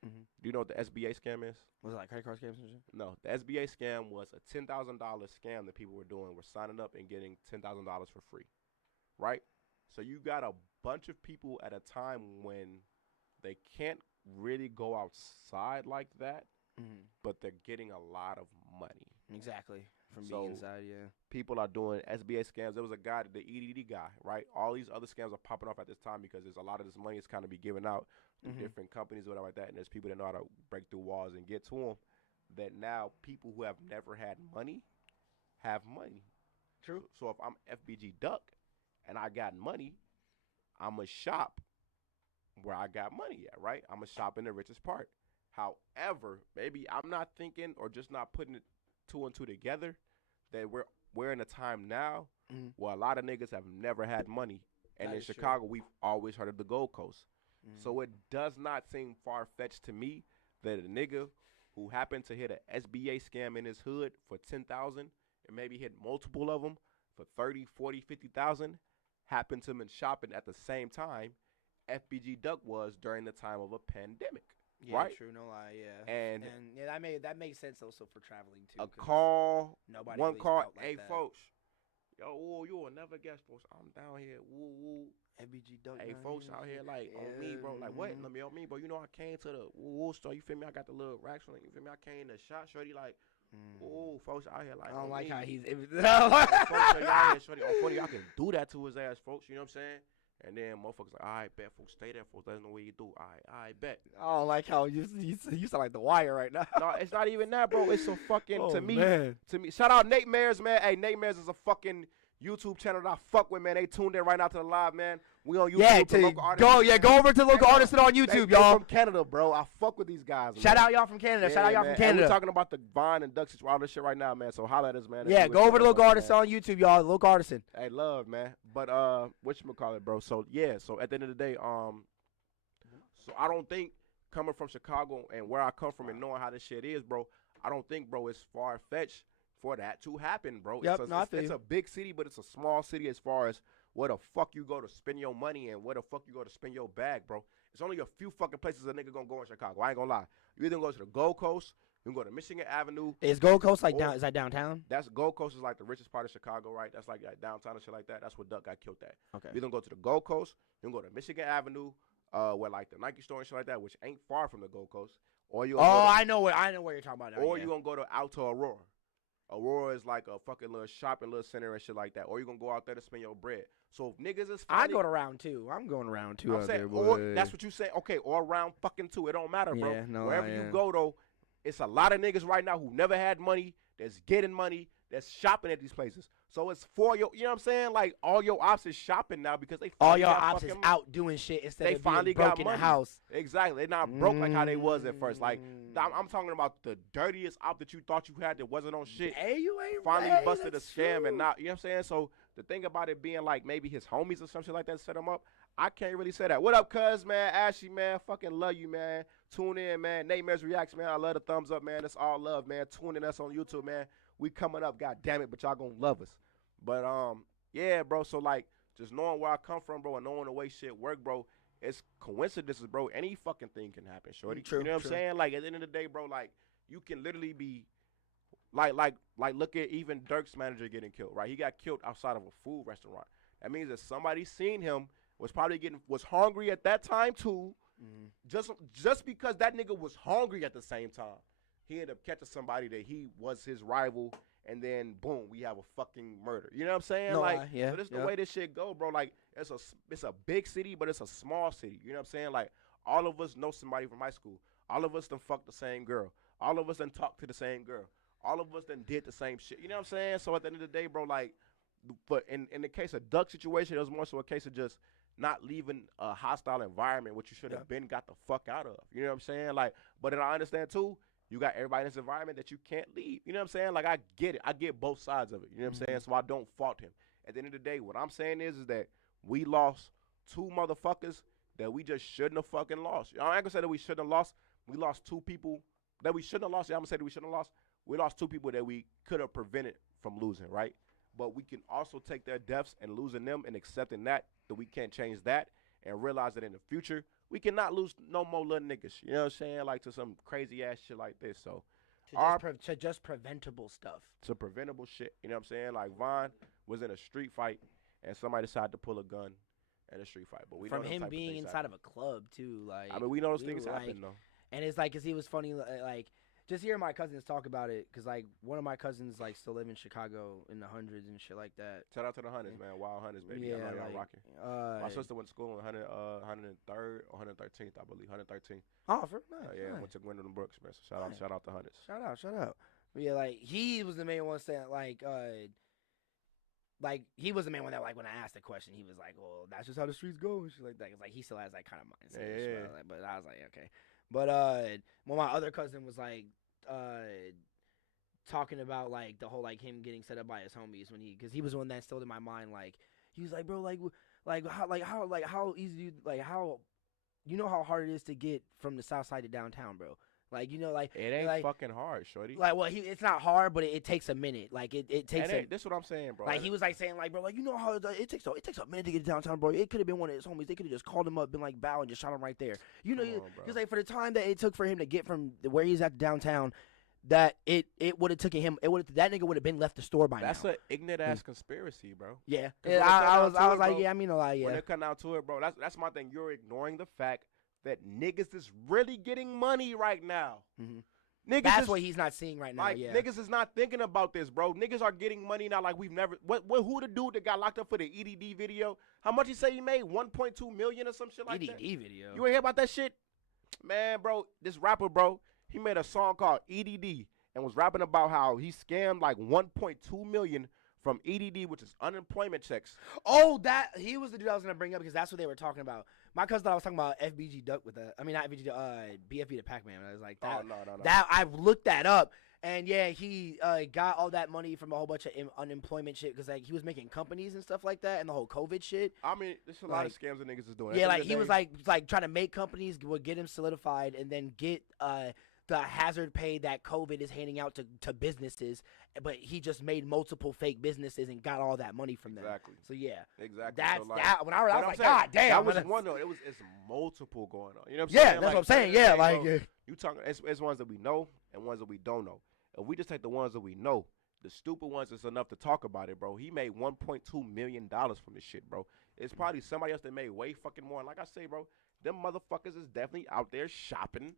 Do you know what the SBA scam is? Was it like credit card scams and shit? No, the SBA scam was a $10,000 scam that people were doing. Were signing up and getting $10,000 for free, right? So you got a bunch of people at a time when they can't really go outside like that, but they're getting a lot of money. Exactly. From being inside, yeah. People are doing SBA scams. There was a guy, the EDD guy, right? All these other scams are popping off at this time because there's a lot of this money is kind of be given out to different companies or whatever like that, and there's people that know how to break through walls and get to them, that now people who have never had money have money. True. So if I'm FBG Duck and I got money, I'm going to shop where I got money at, right? I'm going to shop in the richest part. However, maybe I'm not thinking or just not putting it 2 and 2 together that we're in a time now where a lot of niggas have never had money. And in Chicago, we've always heard of the Gold Coast. So it does not seem far-fetched to me that a nigga who happened to hit a SBA scam in his hood for $10,000 and maybe hit multiple of them for 30, 40, 50,000 happened to have been shopping at the same time FBG Duck was during the time of a pandemic. Yeah, right? True, no lie, yeah. And yeah, that makes sense also for traveling too. A call, nobody one really call, felt like hey that. folks, yo, whoa, you will never guess, folks. I'm down here, woo woo. FBG Duck. Hey folks out here like on me, bro. Like what? Let me on me, bro. You know I came to the woo store. You feel me? I got the little racks on it. You feel me? I came to shot shorty like. Ooh, folks out here like. I don't like me. how he's. Folks out here, shorty. On 40, I can do that to his ass, folks. You know what I'm saying? And then motherfuckers like, all right, bet, folks, stay there, folks. Let us know what you do. All right, bet. I don't like how you sound like The Wire right now. No, it's not even that, bro. It's a fucking Oh, to me. man. To me, shout out Nate Mares, man. Hey, Nate Mares is a fucking YouTube channel that I fuck with, man. They tuned in right now to the live, man. We on YouTube. Yeah, with the local artists, man. go over to local artists on YouTube, They y'all. from Canada, bro. I fuck with these guys. Shout man. out y'all from Canada. Yeah, Shout out y'all man. from And Canada. we're talking about the Vine and Duck situation, all this shit right now, man. So holla at us, man. Yeah, go over to local artists on YouTube, y'all. Local artisan. Hey, love, man. But whatchamacallit, bro. So yeah, so at the end of the day, so I don't think coming from Chicago and where I come from and knowing how this shit is, bro, I don't think, bro, it's far fetched for that to happen, bro. Yep, It's a big city, but it's a small city as far as where the fuck you go to spend your money and where the fuck you go to spend your bag, bro. It's only a few fucking places a nigga gonna go in Chicago. I ain't gonna lie. You either gonna go to the Gold Coast, you can go to Michigan Avenue. Is Gold Coast like down? Is that downtown? That's Gold Coast is like the richest part of Chicago, right? That's like downtown and shit like that. That's where Duck got killed at. Okay. You can go to the Gold Coast. You can go to Michigan Avenue, where like the Nike store and shit like that, which ain't far from the Gold Coast. Or you. I know what you're talking about now. Or yeah. you gonna go to out to Aurora. Aurora is like a fucking little shopping little center and shit like that. Or you gonna go out there to spend your bread. So if niggas is I go to round 2. I'm going around 2 I'm out saying, there, or boy. that's what you say. Okay, or around fucking 2. It don't matter, bro. Yeah, no, Wherever yeah. you go though, it's a lot of niggas right now who never had money, that's getting money, that's shopping at these places. So it's for your, you know what I'm saying? Like all your ops is shopping now because they all finally your got ops is fucking out doing shit instead They of being finally broke got in money. the house. Exactly. They're not broke like how they was at first. Like I'm talking about the dirtiest op that you thought you had that wasn't on shit. Hey, you ain't Finally right. busted a That's scam true. and not, you know what I'm saying? So the thing about it being like maybe his homies or some shit like that set him up, I can't really say that. What up, cuz, man? Ashley, man. Fucking love you, man. Tune in, man. Nate Mares Reacts, man. I love the thumbs up, man. It's all love, man. Tune in us on YouTube, man. We coming up, god damn it, but y'all gonna love us. But yeah, bro. So like just knowing where I come from, bro, and knowing the way shit work, bro, it's coincidences, bro. Any fucking thing can happen, shorty. True, You know what true. I'm saying? Like at the end of the day, bro, like you can literally be Like look at even Dirk's manager getting killed, right? He got killed outside of a food restaurant. That means that somebody seen him, was hungry at that time too. Just because that nigga was hungry at the same time, he ended up catching somebody that he was his rival, and then boom, we have a fucking murder. You know what I'm saying? No, like, yeah, so this the way this shit go, bro. Like, it's a big city, but it's a small city. You know what I'm saying? Like, all of us know somebody from high school. All of us done fucked the same girl. All of us done talked to the same girl. All of us done did the same shit. You know what I'm saying? So at the end of the day, bro, like, but in the case of Duck situation, it was more so a case of just not leaving a hostile environment, which you should have been got the fuck out of. You know what I'm saying? Like, but then I understand too, you got everybody in this environment that you can't leave. You know what I'm saying? Like, I get it. I get both sides of it. You know what I'm saying? So I don't fault him. At the end of the day, what I'm saying is that we lost 2 motherfuckers that we just shouldn't have fucking lost. I ain't gonna say that we shouldn't have lost. We lost 2 people that we shouldn't have lost. Yeah, I'm gonna say that we shouldn't have lost. We lost 2 people that we could have prevented from losing, right? But we can also take their deaths and losing them and accepting that we can't change that and realize that in the future, we cannot lose no more little niggas. You know what I'm saying? Like, to some crazy ass shit like this. So, to just preventable stuff. To preventable shit. You know what I'm saying? Like, Von was in a street fight and somebody decided to pull a gun in a street fight. But we from know him being inside of a club too. Like, I mean, we know those things happen though. And it's like, cause he was funny, like. Just hearing my cousins talk about it, because, like, one of my cousins, like, still live in Chicago in the hundreds and shit like that. Shout out to the hundreds, man. Wild hundreds, baby. Yeah, I know y'all like, rocking. My sister went to school in 103rd or 113th, I believe. 113th. Oh, nice. Yeah, nice. went to Gwendolyn Brooks, man. So shout out to hundreds. Shout out. But yeah, like, he was the main one saying, like, he was the main one that, like, when I asked the question, he was like, well, that's just how the streets go and shit like that. It's like, he still has that kind of mindset. Yeah. But I was like, okay. But when my other cousin was, like, talking about, like, the whole, like, him getting set up by his homies because he was the one that instilled in my mind, like, he was like, bro, how easy do you, like, how, you know how hard it is to get from the south side to downtown, bro. Like, you know, like, it ain't like, fucking hard, shorty. Like, well, it's not hard, but it takes a minute. Like, it takes. That's what I'm saying, bro. Like, he was like saying, like, bro, like, you know how it takes a minute to get to downtown, bro. It could have been one of his homies. They could have just called him up, been like, bow, and just shot him right there. You know, he was like, for the time that it took for him to get from where he's at to downtown, that it would have taken him. That nigga would have been left the store by now. That's an ignorant ass conspiracy, bro. Yeah, I was like, yeah, I mean a lot, yeah. When it come down to it, bro, that's my thing. You're ignoring the fact that niggas is really getting money right now. Mm-hmm. Niggas that's what he's not seeing right now. Like, yeah, niggas is not thinking about this, bro. Niggas are getting money now like we've never. Who the dude that got locked up for the EDD video? How much he say he made? 1.2 million or some shit like that. EDD video. You ain't hear about that shit, man, bro? This rapper, bro, he made a song called EDD and was rapping about how he scammed like 1.2 million from EDD, which is unemployment checks. Oh, he was the dude I was gonna bring up because that's what they were talking about. My cousin thought I was talking about FBG Duck not FBG, BFB the Pac-Man. I was like, that. Oh, no. That I looked that up, and yeah, he got all that money from a whole bunch of unemployment shit because like he was making companies and stuff like that, and the whole COVID shit. I mean, there's a lot of scams that niggas is doing. Yeah, like he was like trying to make companies would get him solidified, and then get the hazard pay that COVID is handing out to businesses, but he just made multiple fake businesses and got all that money from them. Exactly. So yeah, exactly. That's so, like, that. When I was like, saying, God damn, that was one though. It's multiple going on. You know what I'm yeah, saying? that's like, what I'm saying. Yeah, like you talking. It's ones that we know and ones that we don't know. If we just take the ones that we know, the stupid ones is enough to talk about it, bro. He made $1.2 million from this shit, bro. It's probably somebody else that made way fucking more. And like I say, bro, them motherfuckers is definitely out there shopping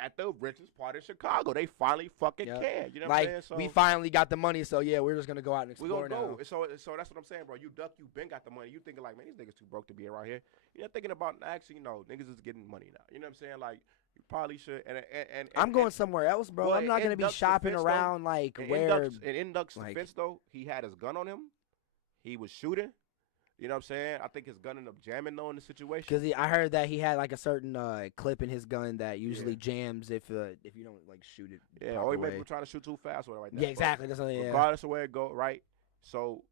at the richest part of Chicago. They finally fucking can. You know what I'm saying? So we finally got the money, so yeah, we're just gonna go out and explore. We're gonna now. go. So that's what I'm saying, bro. You been got the money. You thinking like, man, these niggas too broke to be around here. You're not thinking about actually, niggas is getting money now. You know what I'm saying? Like, you probably should. And I'm going somewhere else, bro. I'm not gonna be shopping around like where. In Duck's defense, though, he had his gun on him. He was shooting. You know what I'm saying? I think his gun ended up jamming though in the situation. Because I heard that he had like a certain clip in his gun that usually jams if you don't like shoot it. Yeah, or he may be trying to shoot too fast or like that. Yeah, exactly. That's regardless of where it go, right? So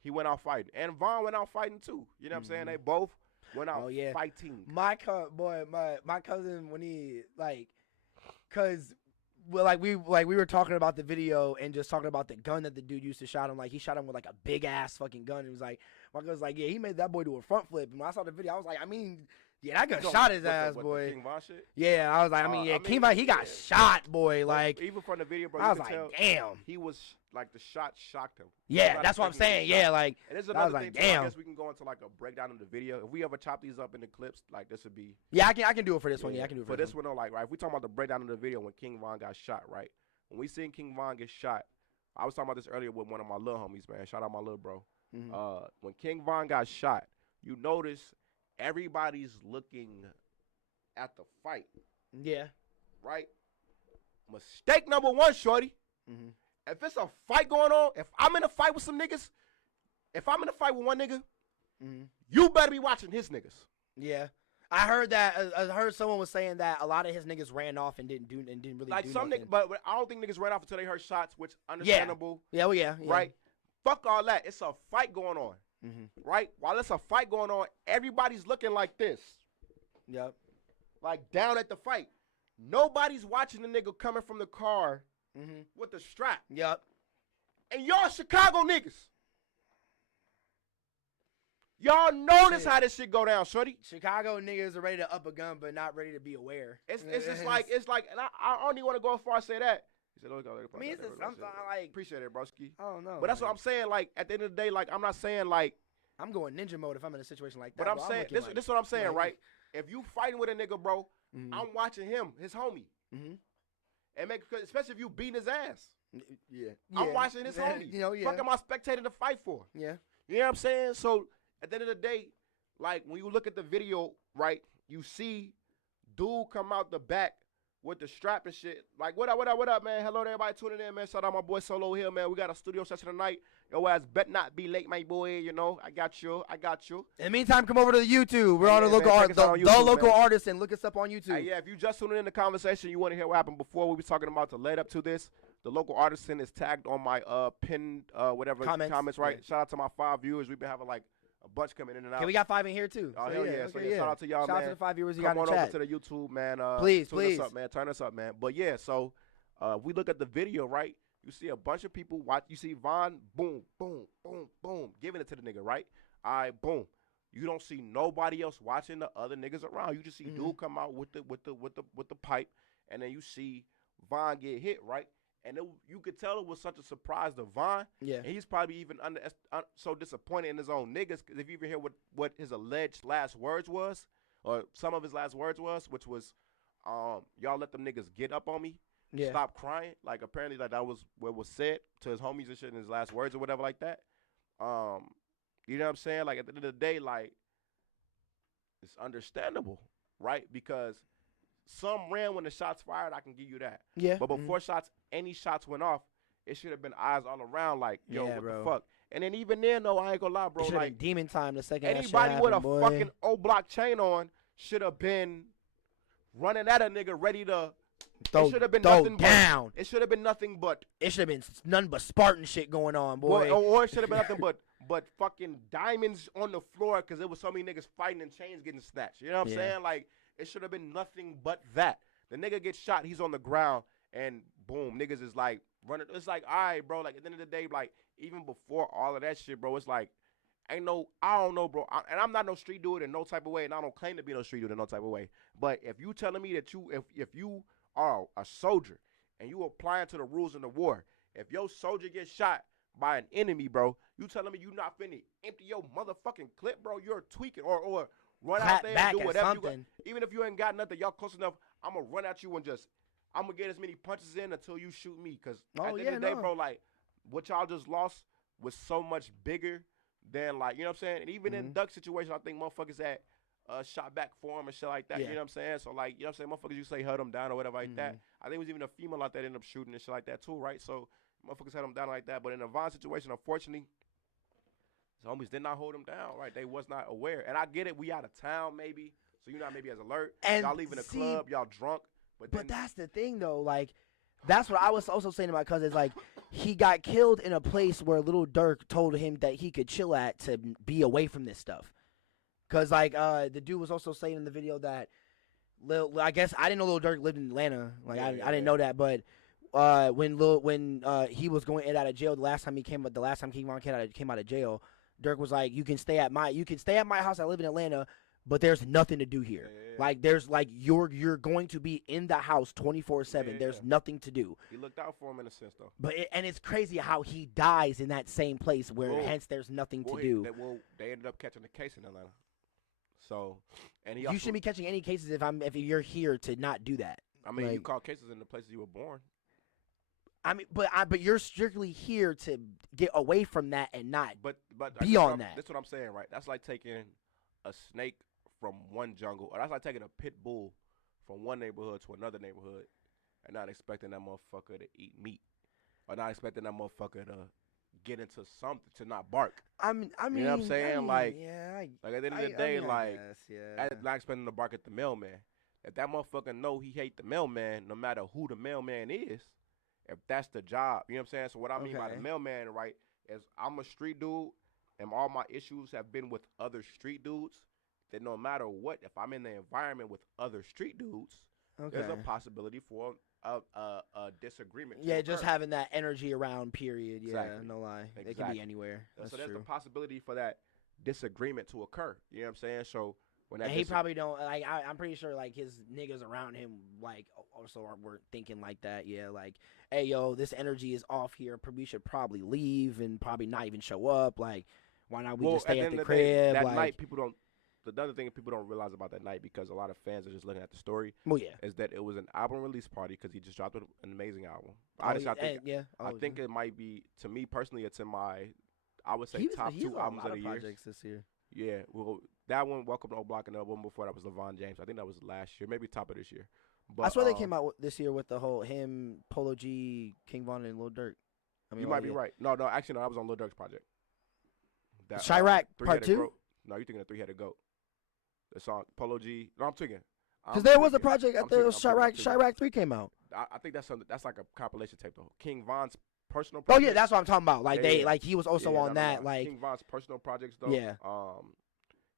he went out fighting, and Vaughn went out fighting too. You know what I'm saying? They both went out fighting. My cousin when he cause. Well, we were talking about the video and just talking about the gun that the dude used to shot him. Like, he shot him with, like, a big-ass fucking gun. It was like, My girl was like, yeah, he made that boy do a front flip. And when I saw the video, I was like, I mean, yeah, that You gun know, shot his with the- ass, with boy. the King Von shit? Yeah, I was like, King Von, he got yeah. shot, boy. Like, even from the video, bro, I you was could like, tell damn. he was like the shot shocked him. Yeah, not that's what I'm expecting saying. to get Yeah, shot. like, And there's I was another like, thing, too. I damn. guess we can go into like a breakdown of the video. If we ever chop these up into clips, like this would be. yeah, I can do it for this one. Yeah, I can do it for this one. Though, like, right, if we talking about the breakdown of the video when King Von got shot, right? When we seen King Von get shot, I was talking about this earlier with one of my little homies, man. Shout out my little bro. Mhm. When King Von got shot, you notice everybody's looking at the fight, Yeah. right? Mistake number one, shorty. Mm-hmm. If it's a fight going on, if I'm in a fight with some niggas, if I'm in a fight with one nigga, Mm-hmm. you better be watching his niggas. Yeah. I heard that. I heard someone was saying that a lot of his niggas ran off and didn't really Like do some nothing. niggas, but I don't think niggas ran off until they heard shots, which understandable, Yeah, well, yeah. right? Fuck all that. It's a fight going on, Mm-hmm. right? While it's a fight going on, everybody's looking like this, Yep. like down at the fight. Nobody's watching the nigga coming from the car Mm-hmm. with the strap. Yep. And y'all Chicago niggas. Y'all notice Shit. how this shit go down, shorty. Chicago niggas are ready to up a gun, but not ready to be aware. It's just like, and I don't even want to go as far as say that. He said, I mean, it's just sometimes like, appreciate it, broski. I don't know. But that's what I'm saying. Like, at the end of the day, like, I'm not saying like, I'm going ninja mode if I'm in a situation like that. but I'm saying this is what I'm saying, like- right? If you fighting with a nigga, bro, Mm-hmm. I'm watching him, his homie, Mm-hmm. and especially if you beating his ass. Yeah. I'm watching his homie. You know, yeah. Fuck am I spectating to fight for? Yeah. You know what I'm saying? So at the end of the day, like when you look at the video, right, you see dude come out the back with the strap and shit. Like, what up, man? Hello to everybody tuning in, man. Shout out my boy Solo here, man. We got a studio session tonight. Yo ass bet not be late, my boy. You know, I got you. In the meantime, come over to the YouTube. We're on Yeah, the local man, check us out on the YouTube, local man. artist, and look us up on YouTube. Hey, yeah, if you just tuning in the conversation, you want to hear what happened before, we was talking about to lead up to this. The local artisan is tagged on my pinned whatever comments, right? Yeah. Shout out to my 5 viewers. We've been having like a bunch coming in and out. Okay, we got 5 in here too. Oh, So hell yeah. So okay, yeah, shout out to y'all, Shout man. out to the 5 viewers you Come got in on the over chat. to the YouTube, man. Please, tune please. us up, man. Turn us up, man. But yeah, so we look at the video, right? You see a bunch of people watch. You see Von, boom, boom, boom, boom, giving it to the nigga, right? All right, boom. You don't see nobody else watching the other niggas around. You just see dude come out with the pipe, and then you see Von get hit, right? And you could tell it was such a surprise to Von. Yeah. And he's probably even so disappointed in his own niggas. Because if you even hear what his alleged last words was, or some of his last words was, which was, y'all let them niggas get up on me. Yeah. Stop crying. Like, apparently, like, that was what was said to his homies and shit in his last words or whatever like that. You know what I'm saying? Like, at the end of the day, like, it's understandable, right? Because some ran when the shots fired. I can give you that. Yeah. But before any shots went off, it should have been eyes all around. Like, yo, Yeah, what bro. the fuck? And then even then, though, I ain't gonna lie, bro. It should have Like, been demon time the second that shit anybody with a happened, boy. fucking O-block chain on should have been running at a nigga ready to. Throw, it should have been throw nothing down. It should have been nothing but. It should have been nothing but Spartan shit going on, boy. Or it should have been nothing but fucking diamonds on the floor because there was so many niggas fighting and chains getting snatched. You know what I'm Yeah. saying? Like, it should have been nothing but that. The nigga gets shot, he's on the ground, and boom, niggas is like running. It's like, all right, bro. Like, at the end of the day, like, even before all of that shit, bro, it's like, I don't know, bro. And I'm not no street dude in no type of way, and I don't claim to be no street dude in no type of way. But if you telling me that if you are a soldier and you applying to the rules in the war, if your soldier gets shot by an enemy, bro, you telling me you not finna empty your motherfucking clip, bro? You're tweaking or run out Clap there back and do at whatever you got. something. Even if you ain't got nothing, y'all close enough, I'm gonna run at you and I'm gonna get as many punches in until you shoot me. Cause at the end of the day, bro, like, what y'all just lost was so much bigger than, like, you know what I'm saying? And even in Duck situation, I think motherfuckers had shot back for him and shit like that. Yeah. You know what I'm saying? So, like, you know what I'm saying? Motherfuckers, you say held him down or whatever like that. I think it was even a female out there that ended up shooting and shit like that too, right? So motherfuckers held him down like that. But in a Von situation, unfortunately, his homies did not hold him down, right? They was not aware. And I get it. We out of town maybe. So you're not maybe as alert. And y'all leaving the see, club. Y'all drunk. But that's the thing, though. Like, that's what I was also saying to my cousins. Like, he got killed in a place where Lil Durk told him that he could chill at to be away from this stuff. Because, like, the dude was also saying in the video that I guess I didn't know Lil Durk lived in Atlanta. Like, I didn't know that. But when he was going in out of jail, the last time King Von came out of jail, Dirk was like, you can stay at my house. I live in Atlanta, but there's nothing to do here. Yeah. Like there's like you're going to be in the house 24/7. There's nothing to do. He looked out for him in a sense though. But and it's crazy how he dies in that same place where hence there's nothing to do. They ended up catching the case in Atlanta. So, and he you shouldn't be catching any cases if you're here to not do that. I mean, like, you call cases in the places you were born. I mean, but you're strictly here to get away from that and not but be on that. That's what I'm saying, right? That's like taking a snake from one jungle, or that's like taking a pit bull from one neighborhood to another neighborhood and not expecting that motherfucker to eat meat, or not expecting that motherfucker to get into something, to not bark. I mean, you know what I'm saying? Like at the end of the day, not expecting to bark at the mailman. If that motherfucker know he hate the mailman, no matter who the mailman is, if that's the job, you know what I'm saying? So what I mean by the mailman, right, is I'm a street dude, and all my issues have been with other street dudes, then no matter what, if I'm in the environment with other street dudes, there's a possibility for a disagreement. Yeah, just having that energy around, period. Yeah, no lie. Exactly. It can be anywhere. So there's the possibility for that disagreement to occur. You know what I'm saying? So when that he probably don't, like, I'm pretty sure, like, his niggas around him, like, also weren't thinking like that. Yeah, like, hey, yo, this energy is off here. We should probably leave and probably not even show up. Like, why not we just stay at the crib? That night, people don't. The other thing people don't realize about that night, because a lot of fans are just looking at the story, is that it was an album release party because he just dropped an amazing album. I think it might be, to me personally, it's in my, I would say, top 2 albums of the year. Projects this year. Yeah, well, that one, Welcome to O Block, and the one before that was LeVon James. I think that was last year, maybe top of this year. But, I swear they came out this year with the whole him, Polo G, King Von, and Lil Durk. I mean, you might be right. No, actually, no, that was on Lil Durk's project. Chirac Part 2? No, you're thinking of Three-Headed Goat. The song Polo G. No, I'm thinking. Because there was a project after Chirac 3 came out. I think that's like a compilation tape though. King Von's personal project. Oh yeah, that's what I'm talking about. Like he was also on that. Like King Von's personal projects though. Yeah.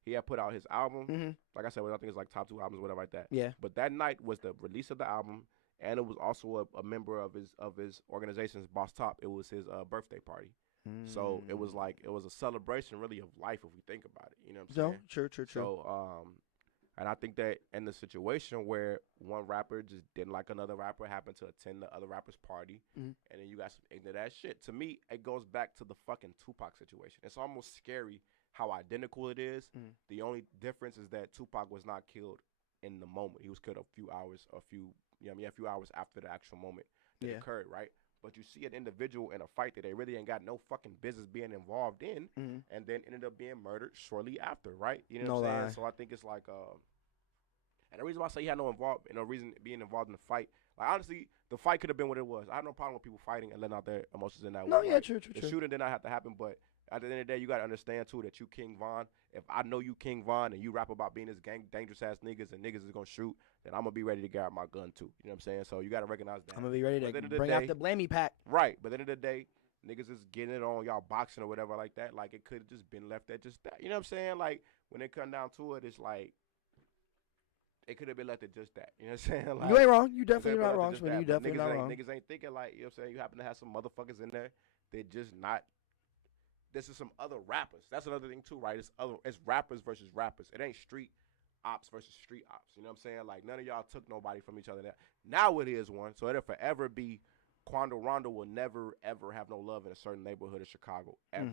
He had put out his album. Mm-hmm. Like I said, I think it's like top 2 albums, whatever like that. Yeah. But that night was the release of the album, and it was also a member of his organization's Boss Top. It was his birthday party. So it was a celebration really of life if we think about it. You know what I'm saying? True. So and I think that in the situation where one rapper just didn't like another rapper, happened to attend the other rapper's party, and then you got some ignorant ass shit. To me, it goes back to the fucking Tupac situation. It's almost scary how identical it is. The only difference is that Tupac was not killed in the moment. He was killed a few hours after the actual moment that occurred, right? But you see an individual in a fight that they really ain't got no fucking business being involved in, and then ended up being murdered shortly after, right? You know what I'm saying? So I think it's like, and the reason why I say he had no reason being involved in the fight, like honestly, the fight could have been what it was. I have no problem with people fighting and letting out their emotions in that way. No, yeah, right? true. The shooting did not have to happen, but at the end of the day, you got to understand too that you King Von. If I know you King Von and you rap about being this dangerous ass niggas and niggas is gonna shoot, then I'm gonna be ready to get out my gun too. You know what I'm saying? So you got to recognize that. I'm gonna be ready to bring out the blammy pack. Right, but at the end of the day, niggas is getting it on y'all boxing or whatever like that. Like it could have just been left at just that. You know what I'm saying? Like when it come down to it, it's like it could have been left at just that. You know what I'm saying? Like, you ain't wrong. You definitely not wrong. You definitely not wrong. Niggas ain't thinking like, you know what I'm saying? You happen to have some motherfuckers in there. They just not. This is some other rappers. That's another thing too, right? It's rappers versus rappers. It ain't street ops versus street ops. You know what I'm saying? Like none of y'all took nobody from each other. Now it is one. So it'll forever be Quando Rondo will never ever have no love in a certain neighborhood of Chicago ever.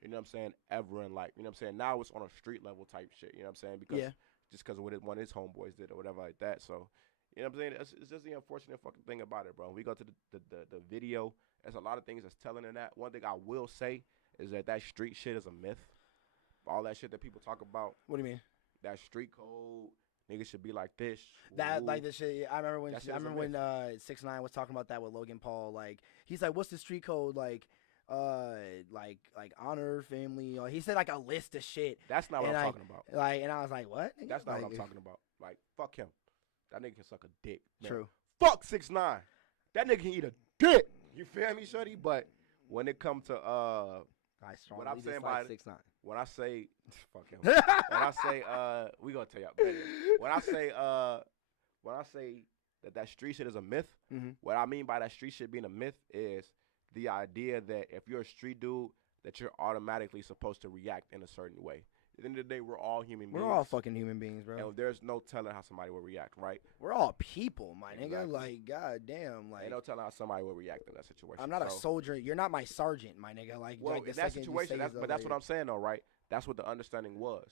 You know what I'm saying? Ever in life. You know what I'm saying? Now it's on a street level type shit. You know what I'm saying? Because just because of what one of his homeboys did or whatever like that. So you know what I'm saying? It's just the unfortunate fucking thing about it, bro. When we go to the video, there's a lot of things that's telling in that. One thing I will say is that street shit is a myth. All that shit that people talk about. What do you mean? That street code, niggas should be like this. That like this shit. I remember when 6ix9ine was talking about that with Logan Paul. Like he's like, "What's the street code?" Like honor, family. He said like a list of shit. That's not what I'm talking about. Like, and I was like, "What?" That's not what I'm talking about. Like, fuck him. That nigga can suck a dick. Man. True. Fuck 6ix9ine. That nigga can eat a dick. You feel me, shorty? But when it comes to what I'm saying by 6ix9ine. When I say fuck him. When I say we gonna tell y'all. When I say that street shit is a myth, what I mean by that street shit being a myth is the idea that if you're a street dude, that you're automatically supposed to react in a certain way. At the end of the day, we're all human beings. We're all fucking human beings, bro. And there's no telling how somebody will react, right? We're all people, my nigga. Exactly. Like, goddamn, like. Ain't no telling how somebody will react in that situation. I'm not a soldier. You're not my sergeant, my nigga. Like, well, like in that situation, but that's what I'm saying, though, right? That's what the understanding was.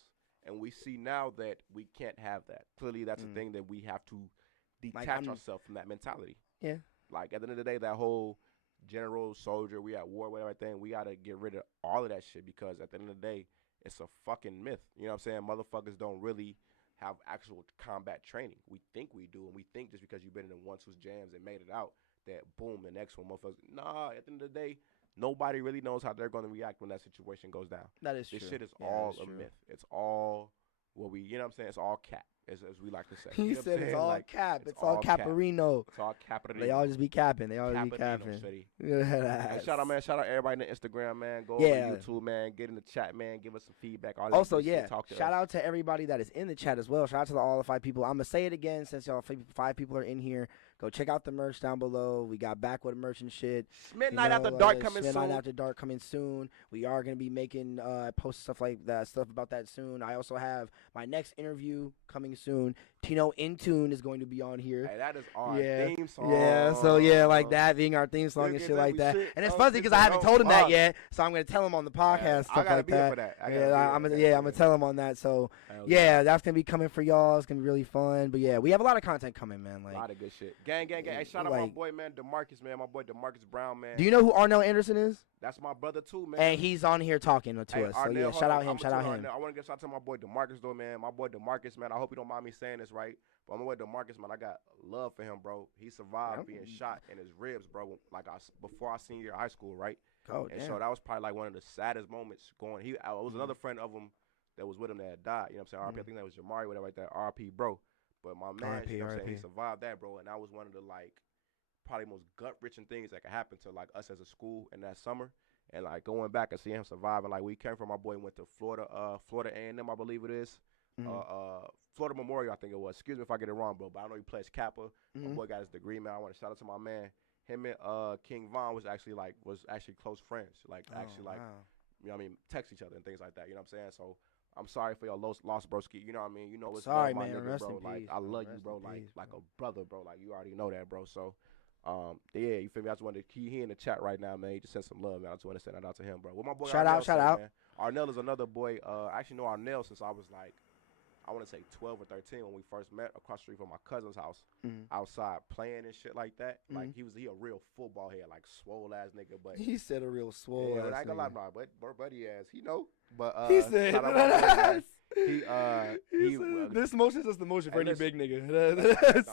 And we see now that we can't have that. Clearly, that's a thing that we have to detach ourselves from that mentality. Yeah. Like, at the end of the day, that whole general, soldier, we at war, whatever thing, we got to get rid of all of that shit because at the end of the day, it's a fucking myth. You know what I'm saying? Motherfuckers don't really have actual combat training. We think we do, and we think just because you've been in the one-two jams and made it out, that boom, the next one, motherfuckers. Nah, at the end of the day, nobody really knows how they're going to react when that situation goes down. That is this true. This shit is all a myth. It's all what we, you know what I'm saying? It's all cap, as we like to say. He You know said it's all like, cap. It's all caparino. It's all caparino. They all just be capping. They all just be capping. Hey, shout out, man. Shout out everybody on Instagram, man. Go over to YouTube, man. Get in the chat, man. Give us some feedback. All also, yeah. Talk to shout us. out to everybody that is in the chat as well. Shout out to all the 5 people. I'm going to say it again since y'all 5 people are in here. Go check out the merch down below. We got Backwood merch and shit. Midnight After Dark coming soon. Midnight After Dark coming soon. We are going to be making post stuff like that, stuff about that soon. I also have my next interview coming soon. Tino Intune is going to be on here. Hey, that is our theme song. Yeah, so like that being our theme song and shit like that. And it's funny because I haven't told him that yet, so I'm going to tell him on the podcast stuff like that. I'm going to tell him on that. So yeah, that's going to be coming for y'all. It's going to be really fun. But yeah, we have a lot of content coming, man. Like a lot of good shit. Gang. Hey, shout out my boy, man, DeMarcus, man. My boy DeMarcus Brown, man. Do you know who Arnell Anderson is? That's my brother too, man. And he's on here talking to us. So Arnell, yeah, shout out him. I want to give shout out to my boy DeMarcus though, man. My boy DeMarcus, man. I hope you don't mind me saying this right, but my boy DeMarcus, man, I got love for him, bro. He survived being shot in his ribs, bro. Like before our senior year of high school, right? Oh, and damn. so that was probably like one of the saddest moments going. I was another friend of him that was with him that had died. You know what I'm saying? RP, I think that was Jamari, whatever like that. RP, bro. But my man, you know what I'm saying, he survived that, bro. And that was one of the like probably most gut-wrenching things that could happen to like us as a school in that summer. And like going back and seeing him survive, and like we came from, my boy went to Florida A&M, I believe it is. Florida Memorial, I think it was. Excuse me if I get it wrong, bro, but I know he plays Kappa. My boy got his degree, man. I want to shout out to my man. Him and King Von was actually close friends. Like you know what I mean, text each other and things like that. You know what I'm saying? So I'm sorry for your lost broski. You know what I mean? You know it's sorry, my man. nigga, Rest bro. in Like peace, I love Rest you, bro. in peace, Like a brother, bro. Like you already know that, bro. So yeah, you feel me? I just wanted to he in the chat right now, man. He just sent some love, man. I just want to send that out to him, bro. Well, my boy shout Arnell out. Man. Arnell is another boy. I actually know Arnell since I was like, I want to say 12 or 13 when we first met across the street from my cousin's house, outside playing and shit like that. Like he a real football head, like swole ass nigga. But he said a real swole ass. I ain't gonna lie, nah, but buddy ass, he know. But he said this motion is just the motion for any big nigga.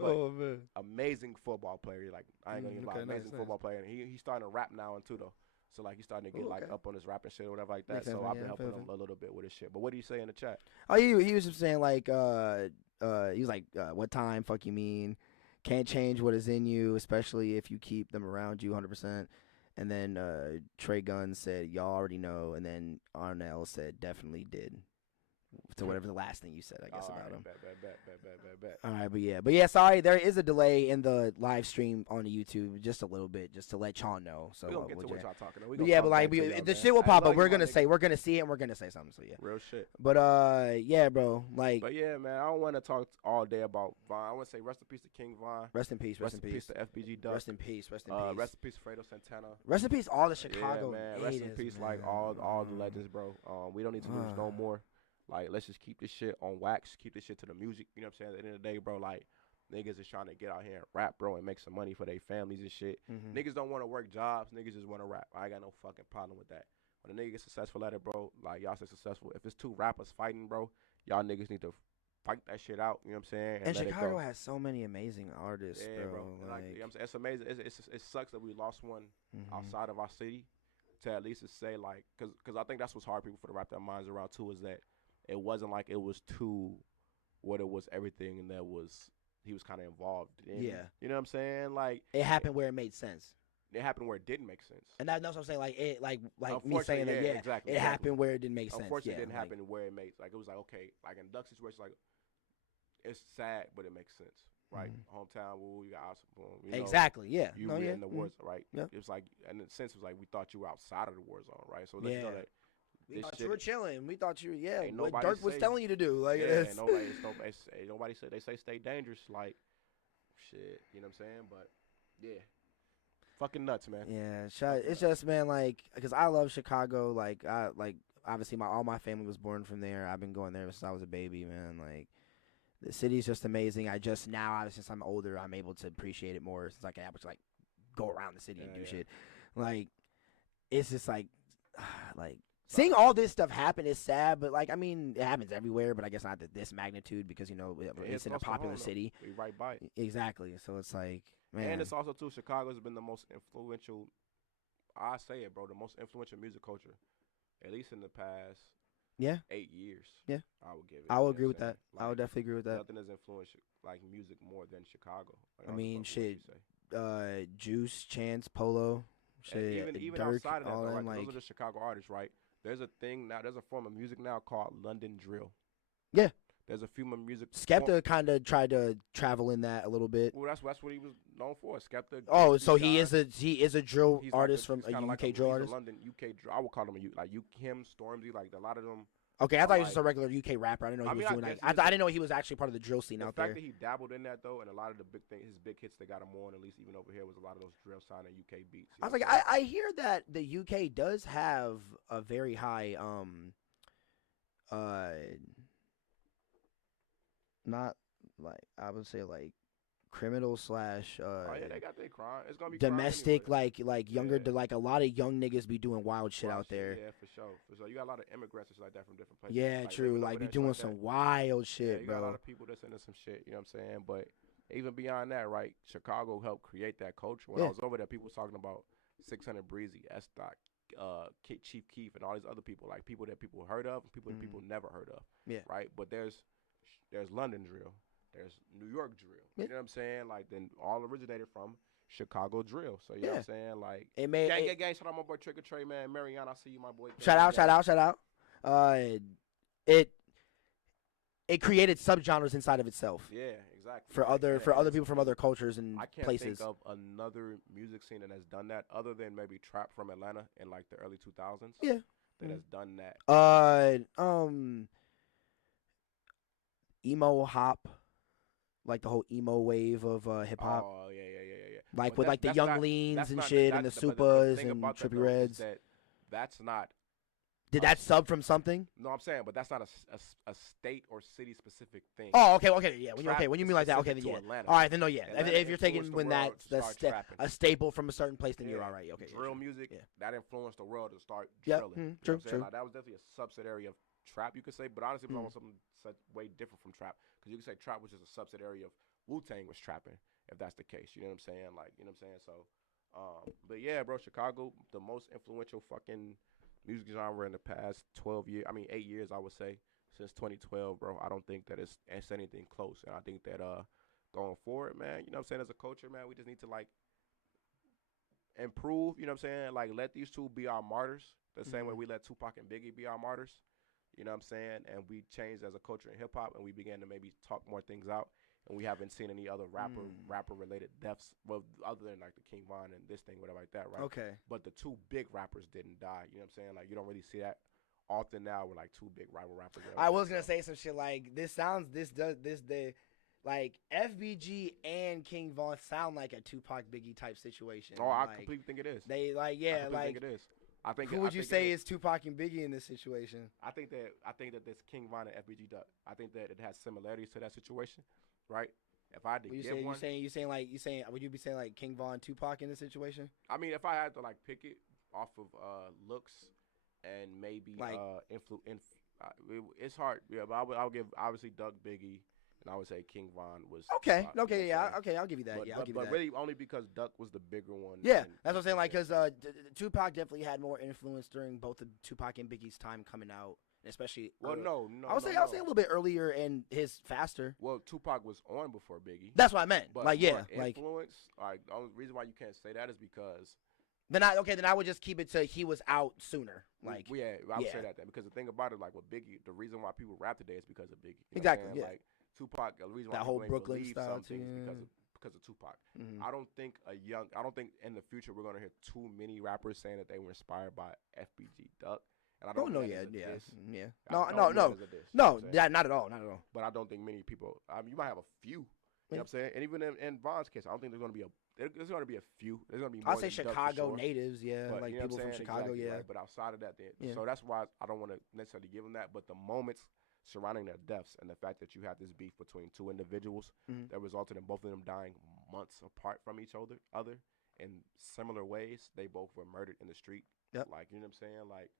Oh man, amazing football player. Like I ain't gonna lie, amazing football player. And he's starting to rap now too though. So like he's starting to get like up on his rap and shit or whatever like that. So I've been helping him a little bit with his shit. But what do you say in the chat? Oh, he was just saying like he was like what time fuck you mean? Can't change what is in you, especially if you keep them around you 100%. And then Trey Gunn said y'all already know, and then Arnell said definitely did. To whatever the last thing you said, I guess, about him. Bet. All right, but yeah, sorry, there is a delay in the live stream on the YouTube, just a little bit, just to let y'all know. So we gonna get to what y'all talking about. But yeah, but like the shit will pop up. We're gonna see it, and we're gonna say something. So yeah, real shit. But yeah, bro, like. But yeah, man, I don't want to talk all day about Von. I want to say rest in peace to King Von. Rest in peace. Rest in peace to FBG Duck. Rest in peace. Rest in peace, Fredo Santana. Rest in peace, all the Chicago. Yeah, man. Rest in peace, like all the legends, bro. We don't need to lose no more. Like, let's just keep this shit on wax. Keep this shit to the music. You know what I'm saying? At the end of the day, bro, like, niggas is trying to get out here and rap, bro, and make some money for their families and shit. Niggas don't want to work jobs. Niggas just want to rap. I ain't got no fucking problem with that. When a nigga gets successful at it, bro, like, y'all say successful. If it's two rappers fighting, bro, y'all niggas need to fight that shit out. You know what I'm saying? And Chicago has so many amazing artists, bro. Like, you know what I'm saying? It's amazing. It sucks that we lost one outside of our city to at least say, like, because I think that's what's hard people for to wrap their minds around, too, is that it wasn't like it was too what it was everything and that was he was kind of involved in. Yeah. You know what I'm saying? Like it happened where it made sense. It happened where it didn't make sense. And that's what I'm saying. Like it like me saying that exactly, it happened where it didn't make sense. Unfortunately it didn't happen where it makes like it was like okay, like in Duck's situation, like it's sad but it makes sense. right? Hometown Woo, you got Awesome Boom. You know, Exactly. Yeah. You No, were yeah. in the war zone, right? Yeah. It's like, in a sense, it was like we thought you were outside of the war zone, right? So let's know that We this thought shit, you were chilling. We thought you were, Ain't what nobody Dirk was say- telling you to do. Like, yeah, it's- nobody said, they say stay dangerous, like, shit, you know what I'm saying? But, yeah. Fucking nuts, man. Yeah, it's just, man, like, because I love Chicago. Like, obviously, all my family was born from there. I've been going there since I was a baby, man. Like, the city's just amazing. I just now, obviously, since I'm older, I'm able to appreciate it more since I can able to, like, go around the city and do shit. Like, it's just, like, seeing all this stuff happen is sad, but, like, I mean, it happens everywhere, but I guess not at this magnitude because, you know, it's in a popular city. We right by it. Exactly. So it's like, man. And it's also, too, Chicago's been the most influential, I say it, bro, the most influential music culture, at least in the past 8 years. Yeah. I would give it. I would agree with that. I would definitely agree with that. Nothing has influenced, like, music more than Chicago. Like, I mean, shit. you say. Juice, Chance, Polo, shit, And even Dirk, outside of that, all though, them, right, like, those are just Chicago artists, right? There's a thing now, there's a form of music now called London drill. Yeah. There's a few more music. Skepta kind of tried to travel in that a little bit. Well, that's what he was known for. Skepta. Oh, so he is a drill he's artist like from a like UK drill he's artist. A London UK drill. I would call him him, Stormzy, like a lot of them. Okay, I thought he was like- just a regular UK rapper. I didn't know he was doing like. guess I didn't know he was actually part of the drill scene The out fact there. that he dabbled in that though, and a lot of the his big hits that got him on, at least even over here, was a lot of those drill sounding UK beats. I was like, I hear that the UK does have a very high not like I would say like criminal slash oh yeah, they got their crime. It's gonna be domestic crime anyway. like younger like a lot of young niggas be doing wild shit Wild out there. Yeah, for sure. You got a lot of immigrants and shit like that from different places. Yeah, like, true. living Like over be there and doing shit like some that. wild Yeah, shit, you bro. got a lot of people that's into some shit. You know what I'm saying? But even beyond that, right? Chicago helped create that culture. When I was over there, people was talking about 600 Breezy, S-Dot, Chief Keef, and all these other people, like people that people heard of, people that people never heard of. Yeah. Right. But there's London drill. There's New York drill. Yeah. You know what I'm saying? Like, then all originated from Chicago drill. So, you know what I'm saying? Like, It made gang. Shout out my boy Trick or Trey, man. Mariana, I see you, my boy. shout out. It created subgenres inside of itself. Yeah, exactly. For other people from other cultures and I can't places. think of another music scene that has done that other than maybe trap from Atlanta in like the early 2000s. Yeah. That has done that. Emo hop, like the whole emo wave of hip hop. Oh yeah. Like But with like the that's Young not- Leans that's and not- shit and the that's- but Supas thing and about that, Trippy though, is Reds. That's not. Did that sub from something? No, I'm saying, but that's not a state or city specific thing. Oh, okay, yeah. When Trap you is mean like that, okay, then specific yeah. to Atlanta. All right, then no, yeah. Atlanta If you're taking influenced the when world to that's start trapping. a staple from a certain place, then you're Yeah. all right. Okay, drill yeah, music yeah. that influenced the world to start Yeah, drilling. You know true, what I'm saying? true. Like, that was definitely a subsidiary of trap, you could say, but honestly, it was almost something way different from trap, because you could say trap was just a subsidiary of Wu-Tang was trapping, if that's the case. You know what I'm saying? Like, you know what I'm saying? So, but yeah, bro, Chicago, the most influential fucking music genre in the past 8 years, I would say, since 2012, bro. I don't think that it's anything close, and I think that going forward, man, you know what I'm saying, as a culture, man, we just need to like improve. You know what I'm saying? Like, let these two be our martyrs, the same way we let Tupac and Biggie be our martyrs. You know what I'm saying? And we changed as a culture in hip hop, and we began to maybe talk more things out. And we haven't seen any other rapper related deaths, well, other than like the King Von and this thing, whatever like that, right? Okay. But the two big rappers didn't die. You know what I'm saying? Like, you don't really see that often now with like two big rival rappers. I was gonna say some shit like like FBG and King Von sound like a Tupac Biggie type situation. Oh, I like, completely think it is. They like I like think it is. I think who would you say is Tupac and Biggie in this situation? I think that this King Von and FBG duck. I think that it has similarities to that situation, right? If I had to Would you give say one, would you be saying like King Von Tupac in this situation? I mean, if I had to like pick it off of looks and maybe Like- it's hard. Yeah, but I'll give obviously Doug Biggie, and I would say King Von was Okay, you know what I'm saying? I'll give you that. I'll give you but that. really only because Duck was the bigger one. Yeah, and- that's what I'm saying. Like, because Tupac definitely had more influence during both of Tupac and Biggie's time coming out, especially. Well, no. I was saying a little bit earlier and his faster. Well, Tupac was on before Biggie. That's what I meant. But Like, yeah, more like influence. Like, the only reason why you can't say that is because then I would just keep it to he was out sooner. Like, I would yeah. say that then, because the thing about it, like with Biggie, the reason why people rap today is because of Biggie. You know what I'm Exactly, saying? yeah. Like Tupac. The reason why That whole people ain't Brooklyn believe style some too, things yeah. because of Tupac. Mhm. I don't think in the future we're gonna hear too many rappers saying that they were inspired by FBG Duck. And I Oh don't no, mean yeah, that as a yeah, diss. yeah. I No, don't no, mean no, it as a diss, you know what no. I'm saying? That not at all, not at all. But I don't think many people. You might have a few. You know what I'm saying? And even in Von's case, I don't think there's gonna be a few. There's gonna be more I'll say than Duck for Chicago sure. natives, yeah, But, like you know people what I'm from saying? Chicago, Exactly, yeah. right? But outside of that, Yeah. so that's why I don't want to necessarily give them that. But the moments surrounding their deaths and the fact that you have this beef between two individuals Mhm. that resulted in both of them dying months apart from each other in similar ways. They both were murdered in the street. Yep. Like, you know what I'm saying? Like,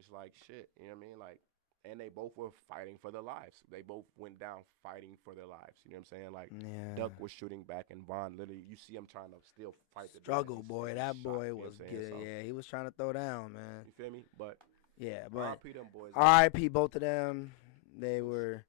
it's like shit. You know what I mean? Like, and they both were fighting for their lives. They both went down fighting for their lives. You know what I'm saying? Like, Yeah. Duck was shooting back, and Von literally, you see him trying to still fight the Struggle, death. He's boy. getting That shot, boy you know what was I'm saying? good. So, Yeah, he was trying to throw down, man. you feel me? But Yeah, but R.I.P. them boys. R.I.P. both of them. They were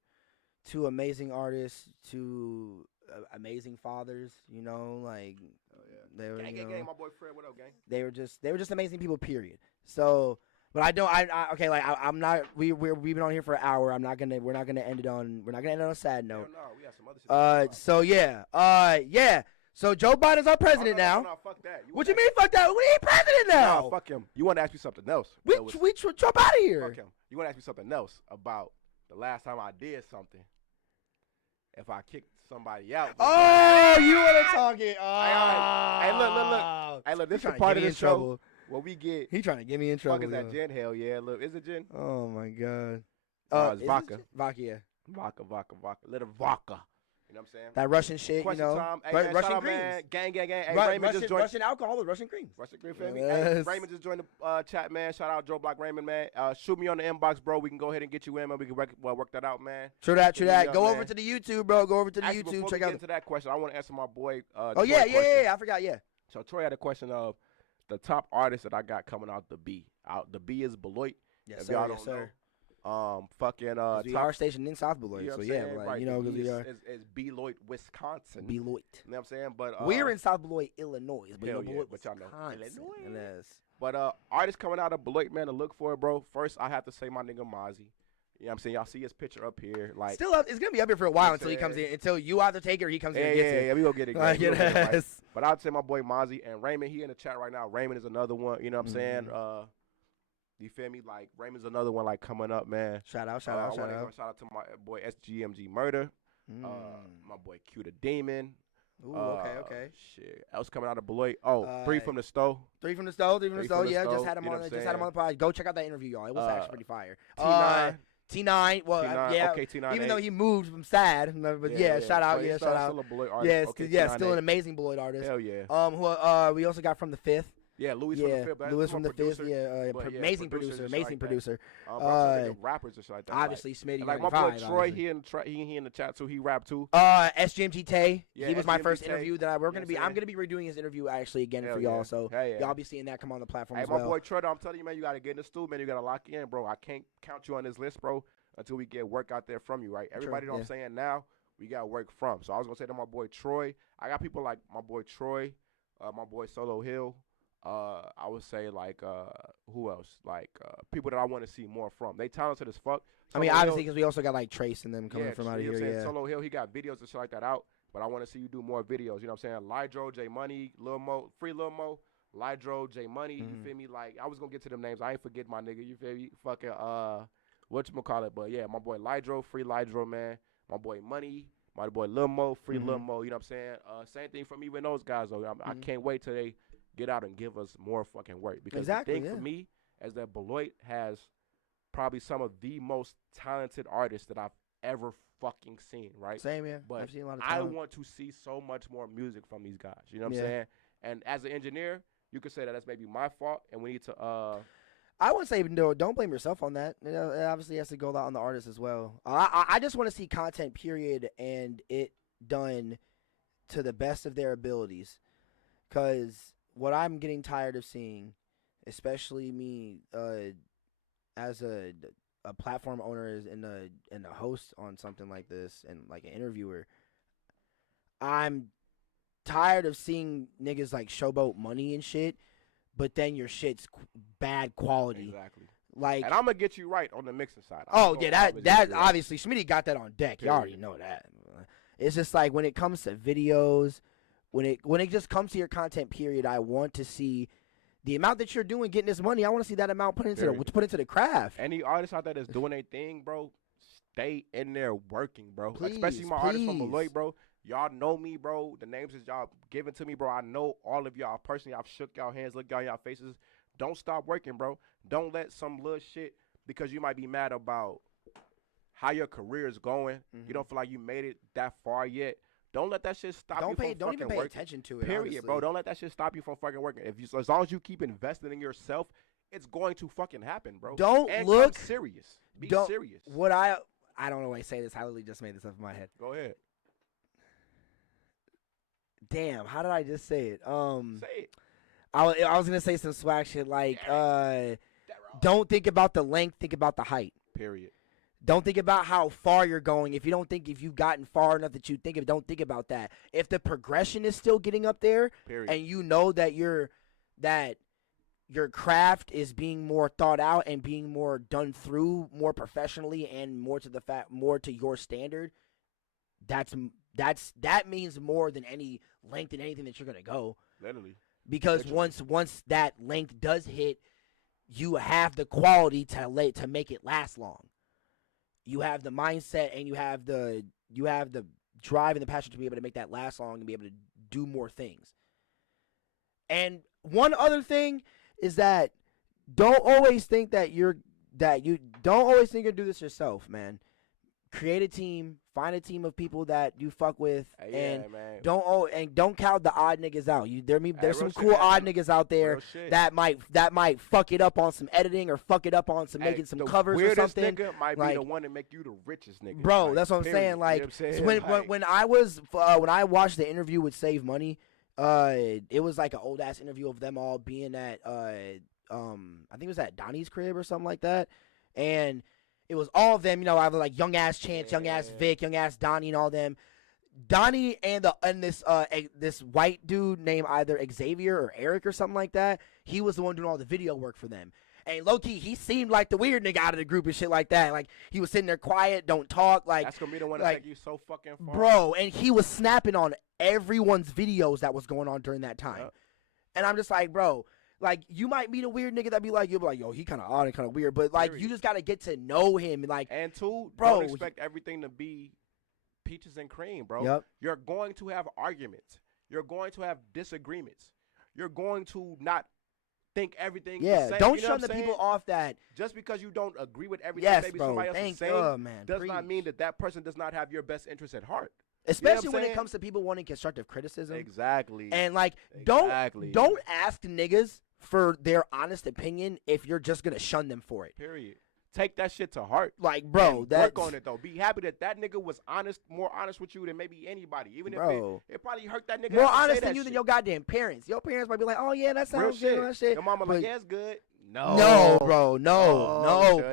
two amazing artists, two amazing fathers. You know, like Oh, yeah. they were. Gang, you gang, know, gang. My boy Fred, what up, gang? they were just amazing people. Period. So, but I don't. Okay. Like I'm not. We've been on here for an hour. We're not gonna end it on. We're not gonna end it on a sad Hell note. no, we got some other shit. to talk about. So yeah. Yeah. So Joe Biden's our president now. No, fuck that. What you mean? Fuck that? We ain't president now. No, fuck him. You want to ask me something else? We That was- Trump out of here. Fuck him. You want to ask me something else about the last time I did something? If I kicked somebody out. Oh, you want to talk it? Hey, look. Hey, look, this is part of the show where we get. He trying to get me in trouble. Fuck is that yo. gin? Hell yeah. Look, is it gin? Oh my god. Nah, it's is vodka. it vodka, yeah. Vodka. Little vodka. You know what I'm saying? That Russian shit, Question you know. time. Hey, man, shout Russian out, creams. man. Gang. Hey, Ru- Raymond just joined. Russian alcohol with Russian creams. Russian Green family. Yes. Hey, Raymond just joined the chat, man. Shout out Joe Block Raymond, man. Shoot me on the inbox, bro. We can go ahead and get you in, man. We can work that out, man. True that. Hit me up, Go man. over to the YouTube, bro. Go over to the Actually, YouTube. before Check we out. get into that question, I want to answer my boy. Oh Troy yeah. question. I forgot. Yeah. So Troy had a question of the top artists that I got coming out the B. The B is Beloit. Yes, If sir. y'all Yes, don't sir. Fucking 'Cause we top. are stationed in South Beloit, You know so what I'm yeah, saying? like, Right, you know, the because B we are is Beloit, Wisconsin. Beloit. You know what I'm saying? But We're in South Beloit, Illinois, but you know, hell yeah, Beloit, but y'all know. Wisconsin. Illinois. Yes. But artists coming out of Beloit, man, to look for it, bro. First, I have to say my nigga Mozzie. You know what I'm saying? Y'all see his picture up here. Like, Still up. It's gonna be up here for a while You until he said- comes in. Until you either take it or he comes in and gets it. yeah, we gonna get it. Like, we gonna get it, right? yes. But I'd say my boy Mozzie and Raymond. He in the chat right now. Raymond is another one. You know what I'm saying? You feel me? Like Raymond's another one. Like coming up, man. Shout out. I want to give a shout out to my boy SGMG Murder. Mm. My boy Q the Demon. Ooh, okay. Shit, else coming out of Beloit. Oh, Three from the Stove. Three from the stove. Yeah, just had him you know on. what I'm Just had him on the pod. Go check out that interview, y'all. It was actually pretty fire. T9. T9. Well, T9, yeah. okay, T9. Even though he moved from sad, but yeah, shout out. But Yeah, he's shout out. Still a Beloit Yes, artist. Okay, yeah, T9, still an amazing Beloit artist. Hell yeah. Who we also got from the Fifth. Yeah, Louis Yeah, from the Fifth. man. Louis Come from on, the Fifth. producer. Yeah, But, yeah, amazing producer producer. and shit Amazing like that. producer. But I'm thinking of rappers and shit like that. Obviously, Smitty. Like my boy Troy, he in the chat too. He rap too. SGMG Tay. Yeah, He was my SGMG first Tay. interview that You know I'm what I'm gonna be redoing his interview actually again Hell for yeah. y'all. So Hell yeah. y'all be seeing that come on the platform Hey, as my well. boy Troy, I'm telling you, man, you gotta get in the stool, man. You gotta lock in, bro. I can't count you on this list, bro, until we get work out there from you, right? Everybody know what I'm saying now. We got work from. So I was gonna say to my boy Troy. I got people like my boy Troy, my boy Solo Hill. I would say like who else? Like people that I want to see more from. They talented as fuck. I mean, Solo obviously, Hill- because we also got like Trace and them coming from out of you know here. what I'm saying? Yeah. Solo Hill, he got videos and shit like that out. But I want to see you do more videos. You know what I'm saying? Lydro, J Money, Lil Mo, Free Lil Mo, Lydro, J Money. You feel me? Like I was gonna get to them names. I ain't forget my nigga. You feel me? Fucking whatchamacallit. But yeah, my boy Lydro, Free Lydro, man. My boy Money, my boy Lil Mo, Free Lil Mo. You know what I'm saying? Same thing for me with those guys though. I can't wait till they get out and give us more fucking work. Because Exactly, the thing for me is that Beloit has probably some of the most talented artists that I've ever fucking seen, right? Same, yeah. But I've seen a lot of I talent. want to see so much more music from these guys. You know what I'm Yeah. saying? And as an engineer, you could say that that's maybe my fault, and we need to. I would say no. Don't blame yourself on that. You know, it obviously has to go out on the artist as well. I just want to see content, period, and it done to the best of their abilities. Because what I'm getting tired of seeing, especially me, as a platform owner and a host on something like this, and like an interviewer, I'm tired of seeing niggas like showboat money and shit, but then your shit's bad quality. Exactly. Like, and I'm gonna get you right on the mixing side. oh yeah, that right. obviously Schmitty got that on deck. You already Period. know that. It's just like when it comes to videos, when it just comes to your content period, I want to see the amount that you're doing getting this money. I want to see that amount put into the craft. Any artist out there that's doing their thing, bro, stay in there working, bro. Please, Especially my artists from please. Beloit, bro. Y'all know me, bro. The names that y'all giving to me, bro. I know all of y'all personally. I've shook y'all hands, looked y'all faces. Don't stop working, bro. Don't let some little shit, because you might be mad about how your career is going. Mm-hmm. You don't feel like you made it that far yet. Don't let that shit stop you from Don't fucking even pay working. attention to it. Period, honestly. bro. Don't let that shit stop you from fucking working. As long as you keep investing in yourself, it's going to fucking happen, bro. Don't look serious. Be serious. What I don't know why I say this. I literally just made this up in my head. Go ahead. Damn, how did I just say it? Say it. I was gonna say some swag shit like don't think about the length, think about the height. Period. Don't think about how far you're going. If you've gotten far enough that you think of, don't think about that. If the progression is still getting up there, Period. and you know that your craft is being more thought out and being more done through more professionally and more to your standard, that means more than any length in anything that you're gonna go. Literally. Because once that length does hit, you have the quality to make it last long. You have the mindset and you have the drive and the passion to be able to make that last long and be able to do more things. And one other thing is that don't always think that you don't always think you do this yourself, man. Create a team, find a team of people that you fuck with, and don't count the odd niggas out. There's some cool odd niggas out there that might fuck it up on some editing or fuck it up on some making some covers or something. Nigga might be the one to make you the richest nigga, bro. Like, that's what I'm saying. Like, you know what I'm saying? when I watched the interview with Save Money, it was like an old ass interview of them all being at I think it was at Donnie's crib or something like that, and it was all of them, either like young ass Chance, young ass Vic, young ass Donnie, and all them. Donnie and this white dude named either Xavier or Eric or something like that. He was the one doing all the video work for them. And low key, he seemed like the weird nigga out of the group and shit like that. Like, he was sitting there quiet, don't talk. Like, that's gonna be the one that take you so fucking far, bro. And he was snapping on everyone's videos that was going on during that time. Yep. And I'm just like, bro. Like, you might meet a weird nigga that you'll be like, yo, he kind of odd and kind of weird. But, like, you just got to get to know him. And two, bro, don't expect everything to be peaches and cream, bro. Yep. You're going to have arguments. You're going to have disagreements. You're going to not think everything the same. Don't you know shun the people off that. Just because you don't agree with everything maybe somebody else is saying does not mean that person does not have your best interest at heart. Especially when it comes to people wanting constructive criticism. Exactly. And, like, don't ask niggas for their honest opinion if you're just going to shun them for it. Period. Take that shit to heart. Like, bro, work on it, though. Be happy that nigga was more honest with you than maybe anybody. Even if it probably hurt that nigga. More honest than you than your goddamn parents. Your parents might be like, oh, yeah, that sounds good. That shit. Your mama like, yeah, it's good. No, bro. No.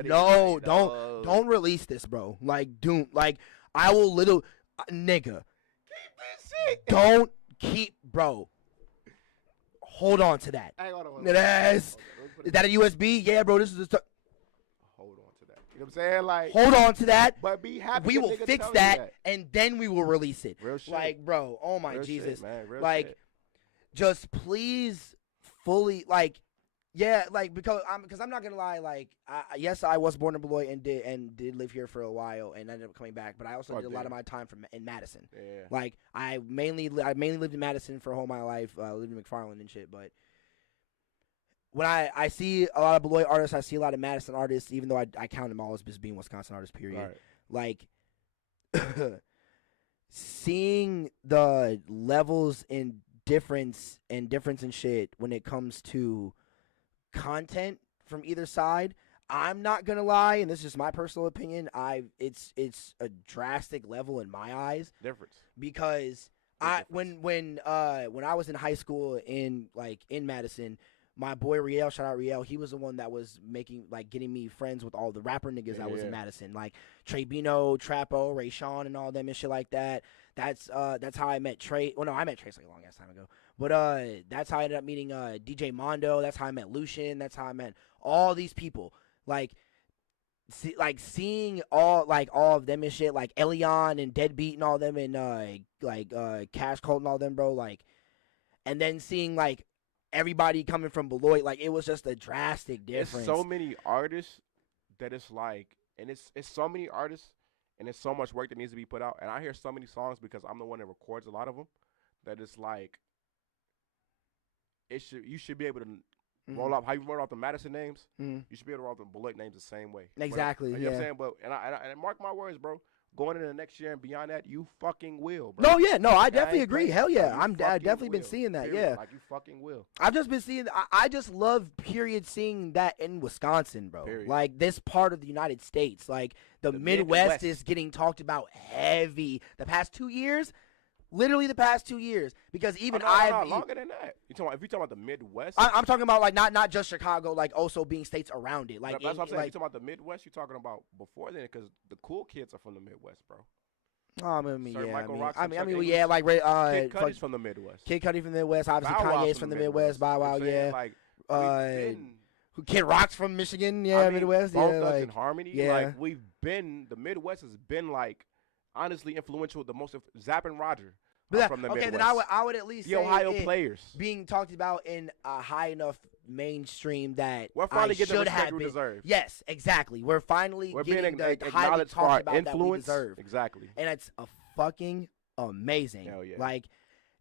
Don't release this, bro. Like, I will nigga. Keep this shit. Don't bro. Hold on to that. Hang on. Is that a USB? Yeah, bro. This is hold on to that. You know what I'm saying? Like, hold on to that. But be happy. We will fix that, and then we will release it. Real shit. Like, bro. Oh my Jesus. Shit, man. Real like, shit. Just please, fully because I'm not gonna lie. Like, yes, I was born in Beloit and did live here for a while and ended up coming back. But I also did a lot of my time in Madison. Yeah. Like, I mainly lived in Madison for all my life. Lived in McFarland and shit. But when I see a lot of Beloit artists, I see a lot of Madison artists. Even though I count them all as just being Wisconsin artists. Period. Right. Like, seeing the levels in difference and shit when it comes to content from either side, I'm not gonna lie, and this is just my personal opinion. It's a drastic level in my eyes. Difference. Because when I was in high school in Madison, my boy Riel, shout out Riel, he was the one that was getting me friends with all the rapper niggas that was in Madison, like Trey Bino, Trapo, Ray Sean, and all them and shit like that. That's how I met Trey. Well, no, I met Trey like a long ass time ago. But that's how I ended up meeting DJ Mondo. That's how I met Lucian. That's how I met all these people. like. Seeing all of them and shit, like Elion and Deadbeat and all them, and Cash Colt and all them, bro, like, and then seeing like everybody coming from Beloit, like it was just a drastic difference. There's so many artists that it's like, and it's so many artists, and it's so much work that needs to be put out. And I hear so many songs because I'm the one that records a lot of them. That it's like, you should be able to. Roll up how you roll out the Madison names. You should be able to roll out the Beloit names the same way. Exactly. You know what I'm saying? But and mark my words, bro. Going into the next year and beyond that, you fucking will, bro. No, yeah, no, I definitely agree. Hell yeah, Like, I've definitely been seeing that. Period. Yeah, Like you fucking will. I've just been seeing. I just love seeing that in Wisconsin, bro. Period. Like this part of the United States, like the Midwest is getting talked about heavy the past 2 years. Literally the past 2 years, because even longer than that. If you're talking about the Midwest, I'm talking about like not just Chicago, like also being states around it. Like that's what I'm saying. Like, You're talking about the Midwest. You're talking about before then, because the cool kids are from the Midwest, bro. I mean, Sir yeah, Michael I Roxon, mean, Chuck yeah, like Kid Cudi's from the Midwest. Kid Cudi from the Midwest, obviously Bow Wow's Kanye's from the Midwest. Bow Wow, you know yeah. Like, Kid Rock's from Michigan, yeah, I mean, Midwest, Bone yeah, Thugs like and Harmony. yeah. Like the Midwest has been like honestly influential. The most Zapp and Roger. From the Midwest. Then I would at least the say Ohio players being talked about in a high enough mainstream that we're finally getting the should respect have we been. deserve. Yes, exactly. We're finally getting being the highly acknowledged for our talked about that we influence. deserve. Exactly. And it's a fucking amazing. Hell yeah. Like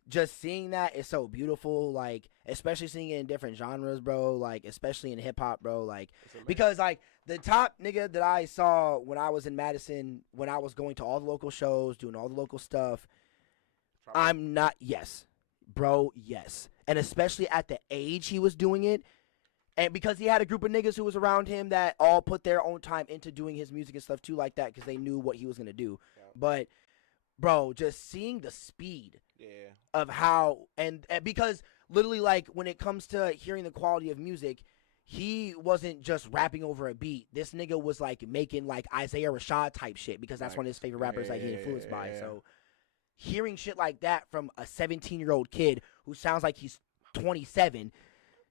just seeing that is so beautiful. Like especially seeing it in different genres, bro. Like especially in hip hop, bro. Like because like the top nigga that I saw when I was in Madison, when I was going to all the local shows, doing all the local stuff. I'm not, yes, bro, yes. And especially at the age he was doing it, and because he had a group of niggas who was around him that all put their own time into doing his music and stuff too like that because they knew what he was going to do. Yeah. But, bro, just seeing the speed of how, and because literally like when it comes to hearing the quality of music, he wasn't just rapping over a beat. This nigga was like making like Isaiah Rashad type shit because that's one of his favorite rappers that he influenced by. So hearing shit like that from a 17-year-old kid who sounds like he's 27,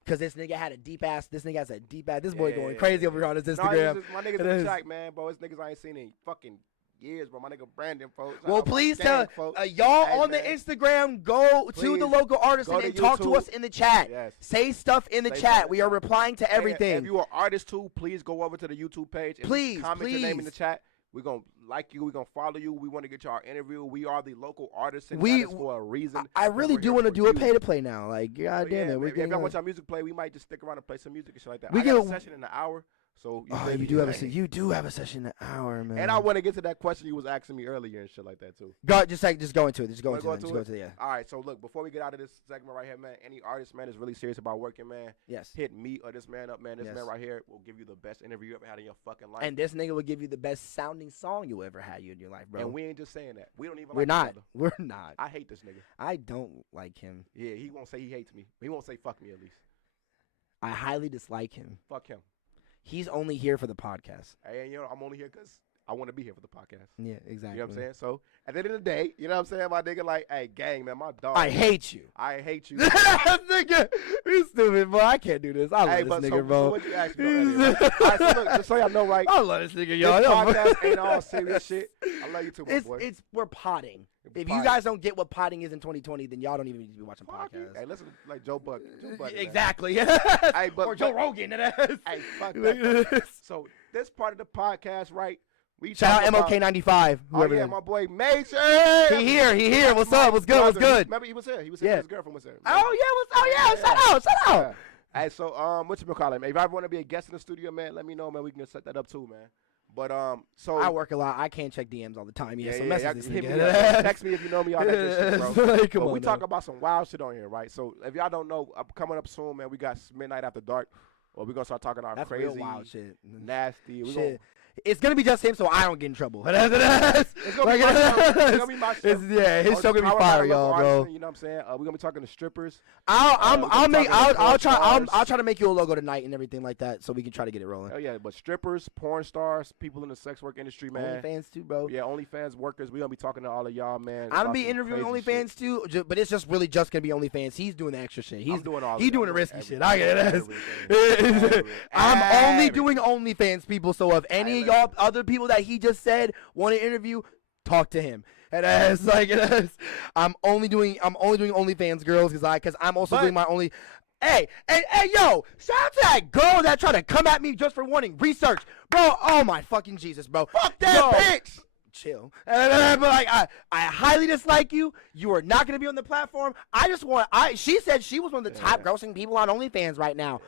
because this nigga has a deep ass. This boy going crazy over here on his Instagram. No, my niggas in the track, man, bro. It's niggas I ain't seen in fucking years, bro. My nigga Brandon, folks. Well, please tell y'all on the Instagram, go to the local artist and talk to us in the chat. Yes. Say stuff in the chat. We are replying to everything. If you are artist too, please go over to the YouTube page and please comment your name in the chat. We're going to like you. We're going to follow you. We want to get you our interview. We are the local artists, and that is for a reason. I really do want to do a pay-to-play now. Like, God damn it. If y'all want our music play, we might just stick around and play some music and shit like that. I got a session in an hour. So you do have a session in an hour, man. And I want to get to that question you was asking me earlier and shit like that, too. Just go into it. Just go into it. Yeah. All right, so look, before we get out of this segment right here, man, any artist, man, is really serious about working, man. Yes. Hit me or this man up, man. This man right here will give you the best interview you ever had in your fucking life. And this nigga will give you the best sounding song you ever had in your life, bro. And we ain't just saying that. We don't even We're not. We're not. I hate this nigga. I don't like him. Yeah, he won't say he hates me. He won't say fuck me at least. I highly dislike him. Fuck him. He's only here for the podcast. Hey, you know, I'm only here because I want to be here for the podcast. Yeah, exactly. You know what I'm saying? So, at the end of the day, you know what I'm saying? My nigga like, hey, gang, man, my dog. I hate you. I hate you. Nigga, you stupid, bro. I can't do this. I love this nigga, bro. So what you asked me earlier, right? All right, so look, just so y'all know, right? I love this nigga, y'all. This podcast ain't all serious shit. I love you too, my boy. We're potting. If you guys don't get what potting is in 2020, then y'all don't even need to be watching podcasts. Hey, listen, like Joe Buck. Exactly. Hey, or Joe Rogan. Hey, fuck that. So this part of the podcast, right? We shout out MOK95. Oh yeah, my boy Major. He here. What's up? What's good? Remember he was here. He was here. His girlfriend was here. Shout out. Hey, so what you call him? If I want to be a guest in the studio, man, let me know, man. We can set that up too, man. But so I work a lot. I can't check DMs all the time. So message this hit nigga. Me up, text me if you know me. All that good shit, bro. Come on, we talk about some wild shit on here, right? So if y'all don't know, coming up soon, man, we got Midnight After Dark. Or we're gonna start talking our That's crazy, real wild shit, nasty. It's gonna be just him, so I don't get in trouble. It's gonna be my show. It's gonna be my show. Yeah, his show gonna be fire, y'all, bro. You know what I'm saying? We're gonna be talking to strippers. I'll try to make you a logo tonight and everything like that, so we can try to get it rolling. Oh yeah, but strippers, porn stars, people in the sex work industry, man. OnlyFans too, bro. Yeah, OnlyFans workers. We're gonna be talking to all of y'all, man. I'm gonna be interviewing OnlyFans too, but it's just really just gonna be OnlyFans. He's doing the extra shit. He's doing the risky shit. I get it. I'm only doing OnlyFans, people. So if any of y'all other people that he just said want to interview, talk to him. And I'm only doing OnlyFans girls because I'm also doing my only. Hey, yo, shout out to that girl that tried to come at me just for wanting research, bro. Oh my fucking Jesus, bro. Fuck that bitch. Chill. But like, I highly dislike you. You are not gonna be on the platform. She said she was one of the top grossing people on OnlyFans right now.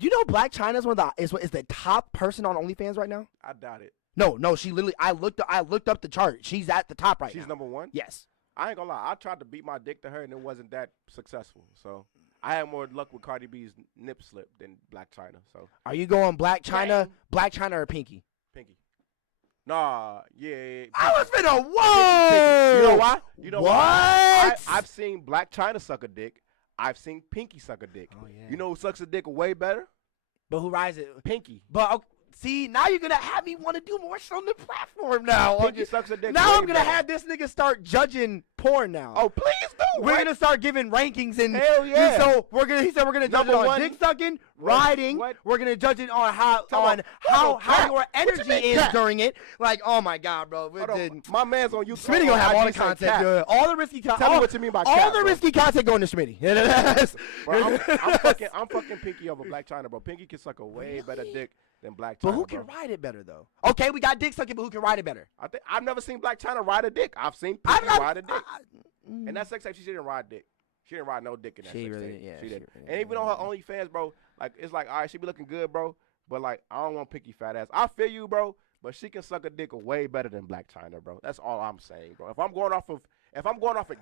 You know, Black China is is the top person on OnlyFans right now. I doubt it. No, she literally. I looked up the chart. She's at the top right now. She's number one. Yes. I ain't gonna lie. I tried to beat my dick to her, and it wasn't that successful. So I had more luck with Cardi B's nip slip than Black China. So are you going Black China, or Pinky? Pinky. Nah, yeah. I was finna whoa. You know why? What? Why? I've seen Black China suck a dick. I've seen Pinky suck a dick. Oh, yeah. You know who sucks a dick way better? But who rides it? Pinky. But see, now you're gonna have me want to do more shit on the platform now. Pinky sucks a dick. Now I'm gonna have this nigga start judging porn now. Oh, please do. We're gonna start giving rankings and hell yeah. So he said we're gonna judge it on dick sucking, riding. What? We're gonna judge it on how your energy is during it. Like, oh my god, bro. My man's on YouTube. Smitty gonna have all the content. Good. All the risky content. Tell me what you mean by all the risky content going to Smitty. Bro, I'm fucking Pinky over Black China, bro. Pinky can suck a way better dick than Black China. But who can ride it better though? Okay, we got dick sucking, but who can ride it better? I've never seen Black China ride a dick. I've seen Pinky ride a dick. And that sex tape, she didn't ride dick. She didn't ride no dick in that sex tape. Yeah, she did. And even on her OnlyFans, bro, like it's like, all right, she be looking good, bro. But like, I don't want Pinky fat ass. I feel you, bro. But she can suck a dick way better than Black China, bro. That's all I'm saying, bro. If I'm going off a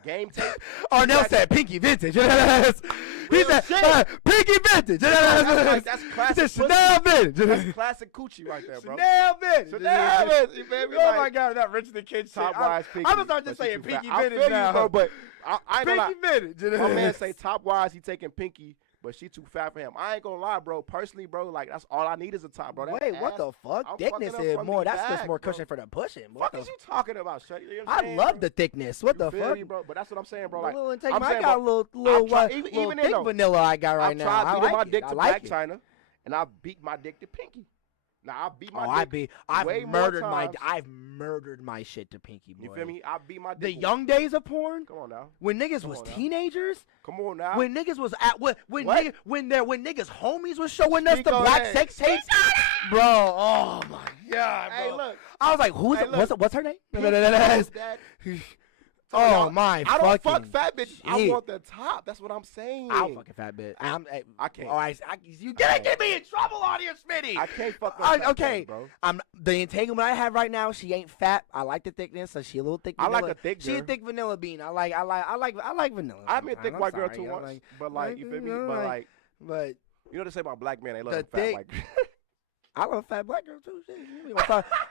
game tape, Arnell said Pinky vintage. He said Pinky vintage. That's classic. Chanel vintage. That's classic coochie right there, bro. Chanel vintage. Chanel vintage. You feel me? Oh my god, that Rich the Kid shit. Top wise Pinky. I'm gonna start just saying Pinky vintage vintage now, bro. But I ain't gonna lie. Pinky vintage. My man say top wise, he taking Pinky. But she too fat for him. I ain't gonna lie, bro. Personally, bro, like that's all I need is a top, bro. Wait, what the fuck? Thickness is more. That's just more cushion for the pushing. What is you talking about, Shuddy? You know what I love the thickness. What the fuck, bro? But that's what I'm saying, bro. Like, I got a little thick vanilla I got right now. I tried beating my dick to Black China, and I beat my dick to Pinky. Now I beat my dick. I've murdered my shit to Pinky, boy. You feel me? I beat my dick. The young days of porn. Come on now. When niggas was teenagers. Come on now. When niggas was at when niggas homies was showing us the black sex tapes, bro. Oh my god, bro. Hey, look. I was like, what's her name? Oh my! I don't fuck fat bitches. I want the top. That's what I'm saying. I'll fuck a fat bitch. I can't. All right, you gonna get me in trouble on here, Smitty. I can't fuck a fat okay, bro. The entanglement I have right now. She ain't fat. I like the thickness, so she a little thick. Vanilla. I like a thick girl. She a thick vanilla bean. I like vanilla. I've been a thick white girl too once, but like you feel me? But you know what they say about black men? They love fat white girls. I love fat black girl too.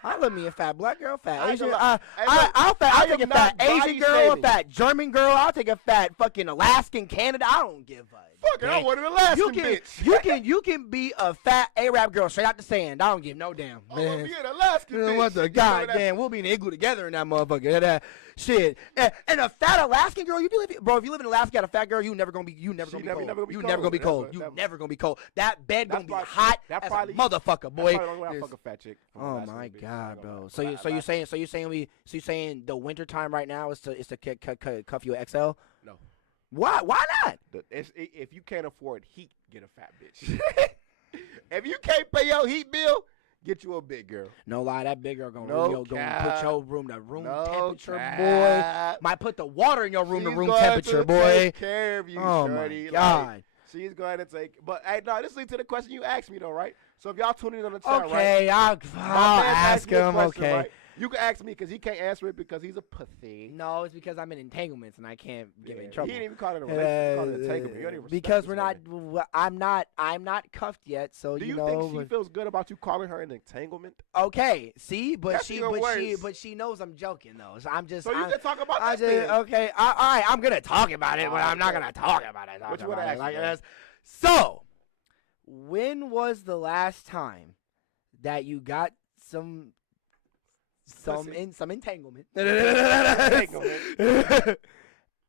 I love me a fat black girl, fat Asian. I'll take a fat Asian girl, a fat German girl. I'll take a fat fucking Alaskan Canada. I don't give a fuck it. I want an Alaskan bitch. You can be a fat Arab girl straight out the sand. I don't give no damn. I want to be an Alaskan bitch. What the goddamn? We'll be in the igloo together in that motherfucker. Shit. And a fat Alaskan girl, if you live in Alaska, got a fat girl, you never gonna be cold. You never gonna be cold. You never gonna be cold. That bed gonna be hot as a motherfucker, boy. That's probably why I fuck a fat chick. Oh my god, bro. So you saying the winter time right now is to cuff you XL? No. Why not? If you can't afford heat, get a fat bitch. If you can't pay your heat bill, get you a big girl. No lie, that big girl gonna put your room to room temperature, boy. Might put the water in your room to room temperature, boy. Take care of you, shorty. My God. Like, she's going to take. But hey, no, this leads to the question you asked me though, right? So if y'all tuning in on the chat, okay, right? I'll ask him. Okay. Right? You can ask me because he can't answer it because he's a pussy. No, it's because I'm in entanglements and I can't get in trouble. He didn't even call it a relationship. He called it entanglement. You don't even respect Because this we're not. woman. I'm not cuffed yet. So Do you you know. think she feels good about you calling her an entanglement? Okay, see, but That's even worse. she knows I'm joking though. So I'm just. So you can talk about I that. just, then. okay, all right. I'm gonna talk about it, but I'm not okay. gonna talk about it. What you wanna ask me, man? this. So, when was the last time that you got some entanglement, and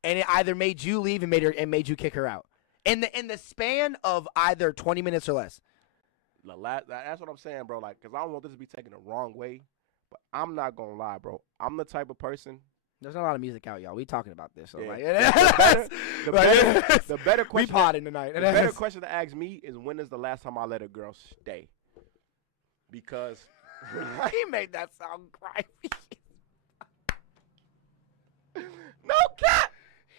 it either made you leave and made you kick her out in the span of either 20 minutes or less? That's what I'm saying, bro. Like, cause I don't want this to be taken the wrong way, but I'm not gonna lie, bro. I'm the type of person. There's not a lot of music out, y'all. We talking about this, so Yeah. like, The better we question. potting tonight. The better question to ask me is when is the last time I let a girl stay? Because He made that sound grimy. No cap.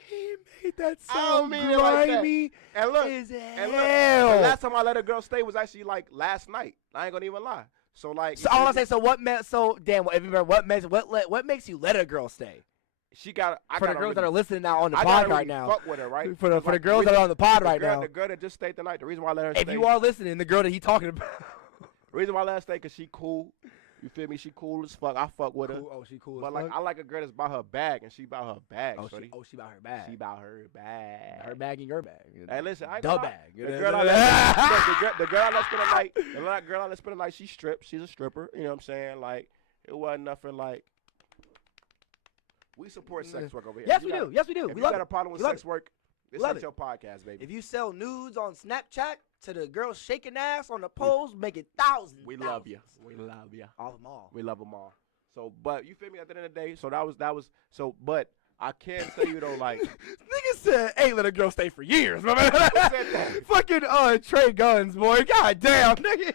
He made that I don't sound mean it like that. grimy. and look, As and look, hell. the last time I let a girl stay was actually like last night. I ain't gonna even lie. So like, So I want to say, so what meant? So damn, what makes you let a girl stay? she got. For the girls that are listening now on the I pod gotta right really now, fuck with her, right? for the Like, girls that are on the pod right now, the girl that just stayed tonight. The reason why I let her if stay. you are listening, the girl that he talking about. The reason why I let her stay because she cool. You feel me? She cool as fuck. I fuck with her. Cool. Oh, she cool. But as like, fuck. I like a girl that's about her bag, and she about her bag. Oh, shorty. she about her bag. She about her bag. Her bag and your bag. Hey, listen, I ain't The gonna lie. bag. The girl I let, the girl I let spend the night, the girl I let spend the night, she stripped. She's a stripper. You know what I'm saying? Like, it wasn't nothing like. We support sex work over here. Yes, If we you do. Yes, we do. If We you love got it. a problem with We love sex work, this love ain't it. your podcast, baby. If you sell nudes on Snapchat to the girls shaking ass on the poles, making thousands. We love you. We love you. All of them all. We love them all. So, but you feel me? At the end of the day, so that was so. But I can tell you though, like, Nigga said, "Ain't let a girl stay for years." My man. said that? Fucking Trey Guns, boy. God damn, nigga.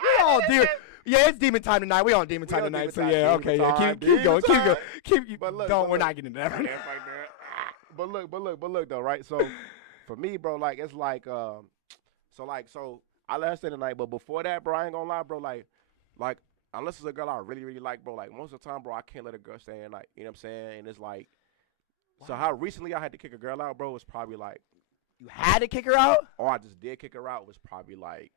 We all demon. Yeah, it's demon time tonight. We on demon time on tonight. demon So time, yeah, demon okay, yeah. time, Keep going. demon Keep going. time. But look, Don't. but We're look. not getting into that. Yeah, it's like that. But look though, right? So for me, bro, like it's like so I let her stay tonight, but before that, bro, I ain't gonna lie, bro, like unless it's a girl I really, really like, bro, like most of the time, bro, I can't let a girl stay in, like, you know what I'm saying? And it's like so how recently I had to kick a girl out, bro, was probably like You had to kick her out. or I just did kick her out was probably like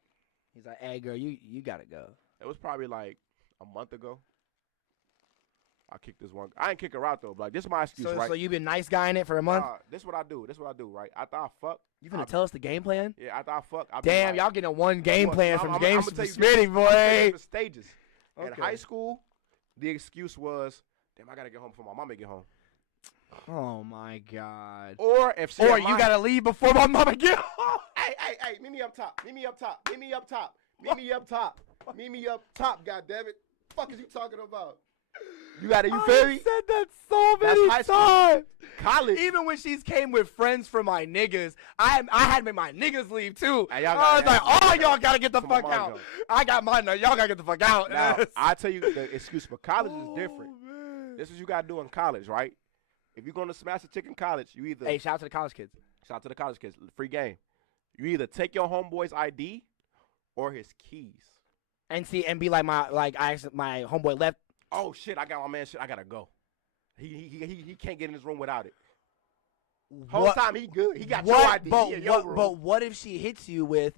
He's like, "Hey, girl, you gotta go." it was probably like a month ago. I kicked this one. I ain't kick her out though, but like this is my excuse, So, right? so you been nice guying it for a month. This is what I do. This is what I do, right? After I fuck, You finna tell us the game plan? yeah, after I fuck, I be Damn, like, y'all getting a one game Look, plan I'm- from I'm- James I'ma tell you Smitty, I'm gonna tell you boy. the stages. In Okay. high school, the excuse was, "Damn, I gotta get home before my mama get home." Oh my god. Or if she Or at you my- gotta leave before my mama get home. hey, meet me up top. Meet me up top. Meet me up top. Meet me up top. Meet me up top. God damn it! Fuck is you talking about? You got it. You feel me? I said that so That's many high school. times. College. Even when she's came with friends for my niggas, I had made my niggas leave too. Hey, y'all I was gotta- like, y'all "Oh, gotta- y'all gotta get the Come on, fuck out." Mongo. I got mine. Now y'all gotta get the fuck out. Now I tell you, the excuse for college Oh, is different. man. This is what you gotta do in college, right? If you're gonna smash a chick in college, you either Hey, shout out to the college kids. shout out to the college kids, free game. You either take your homeboy's ID or his keys. And be like my homeboy left. Oh shit, I got my man shit. I gotta go. He can't get in his room without it. Whole What- time he good. He got what, your ID. But He in your what? room. But what if she hits you with?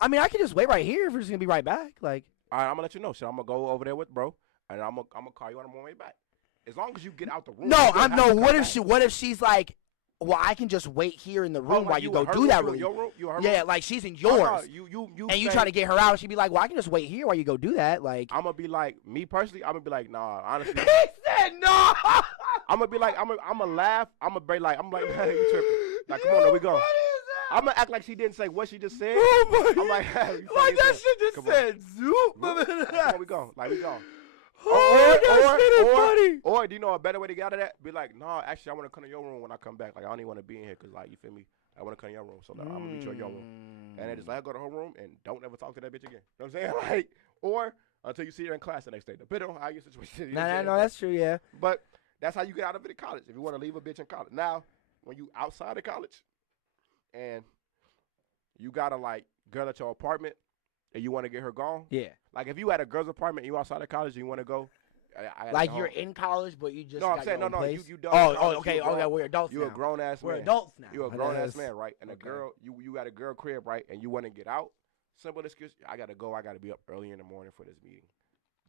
I mean, I can just wait right here if we're just gonna be right back. Like, All right, I'm gonna let you know. Shit, I'm gonna go over there with bro, and I'm gonna call you on my way back. As long as you get out the room. no, you don't I'm have no. to come What if back. she? What if she's like, well, I can just wait here in the Oh, room like while you go in her do room? that You in room. your room? You in her Yeah, room? like she's in Oh, no, yours, you and you say- try to get her out, and she'd be like, "Well, I can just wait here while you go do that." Like, I'm gonna be like, me personally, I'm gonna be like, nah, honestly. he said no. I'm gonna be like, I'm gonna laugh. I'm gonna be like, man, you tripping? Like, come on, there we go. What is that? I'm gonna act like she didn't say what she just said. Oh my I'm like, God. you Like funny that as hell. shit just Come on. said zoop. Come on, we go. Like, we go. Oh, that shit is funny. Or do you know a better way to get out of that? Be like, no, actually, I want to come to your room when I come back. Like, I don't even want to be in here because, like, you feel me? I want to come to your room, so like, I'm gonna meet you in your room. And then just let her go to her room and don't ever talk to that bitch again. You know what I'm saying? Like, or until you see her in class the next day. Depending on how your situation is. You know what I'm saying? No, that's true. Yeah. But that's how you get out of it in college. If you want to leave a bitch in college. Now, when you outside of college and you got to, like, girl at your apartment, and you want to get her gone. Yeah. Like if you at a girl's apartment and you outside of college and you want to go. I gotta Like get you're home. in college, but you just No, I'm got saying your own no. place? You done. Oh, with college, okay, you a grown- okay. We're adults You now. a grown ass man. We're adults now. You a grown ass That's- man, right? And okay. a girl, you got a girl crib, right? And you want to get out. Simple excuse. I gotta go. I gotta be up early in the morning for this meeting.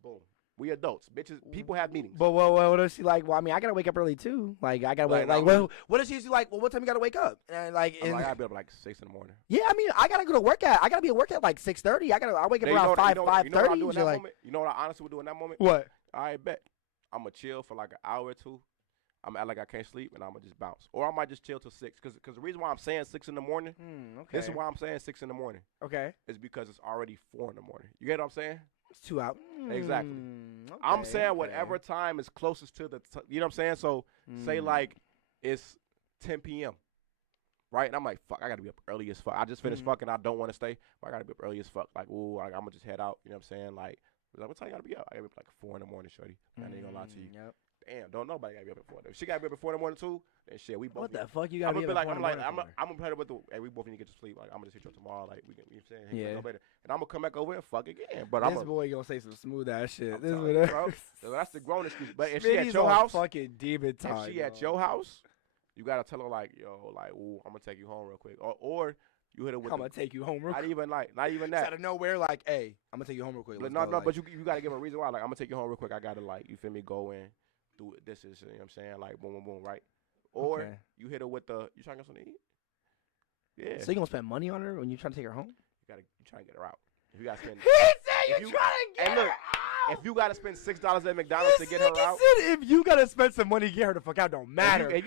Boom. We adults, bitches. People have meetings. But what is she like? Well, I mean, I gotta wake up early too. Like I gotta Like, wake. Like no, what is she like? Well, what time you gotta wake up? And like, I gotta be up like 6 in the morning. yeah, I mean, I gotta go to work at. I gotta be at work at like 6:30. I wake up Then around 5:30. You know what I do in that Like moment? You know what I honestly would do in that moment? what? I bet. I'm gonna chill for like an hour or two. I'm act like I can't sleep, and I'm gonna just bounce. Or I might just chill till 6. Cause the reason why I'm saying 6 in the morning. Okay. This is why I'm saying 6 in the morning. Okay. Is because it's already 4 in the morning. You get what I'm saying? It's 2 hours. Exactly. Okay, I'm saying okay. whatever time is closest to the, you know what I'm saying? So say like it's 10 p.m. Right? And I'm like, fuck, I gotta be up early as fuck. I just finished fucking. I don't want to stay, but I gotta be up early as fuck. Like, ooh, I'm gonna just head out. You know what I'm saying? Like, what time you gotta be up? I gotta be up like 4 in the morning, shorty. I ain't gonna lie to you. Yep. Damn, don't nobody gotta be up at 4. If she gotta be up at 4 in the morning too, then shit, we both. What need- the fuck you gotta I'm be gonna up be at like, 4 in the morning I'm for? gonna play with the. Hey, we both need to get to sleep. Like, I'm gonna just hit you up tomorrow. Like, we can, you know what I'm saying? Yeah. Go later. And I'm gonna come back over and fuck again. But I'm This gonna. boy gonna say some smooth ass shit. I'm This telling you, bro. So that's the grown excuse. But if she at Smitty's your on house, fucking demon time. if she at your house, you gotta tell her like, yo, like, ooh, I'm gonna take you home real quick, or you hit her with. I'm gonna take you home real not quick. even Out that. of nowhere, like, hey, I'm gonna take you home real quick. But Let's no, go, no, like- but you gotta give her a reason why. Like, I'm gonna take you home real quick. I gotta like, you feel me? Go in, do it. This is, you know what I'm saying? Like, boom, boom, boom, right? Or Okay. you hit her with the, you trying to get something to eat? Yeah. So you gonna spend money on her when you trying to take her home? You trying to get her out. If you gotta spend, He said If you you- trying to get hey, look, her out. if you gotta spend $6 at McDonald's to get her out. Said if you gotta spend some money to get her the fuck out, don't matter. If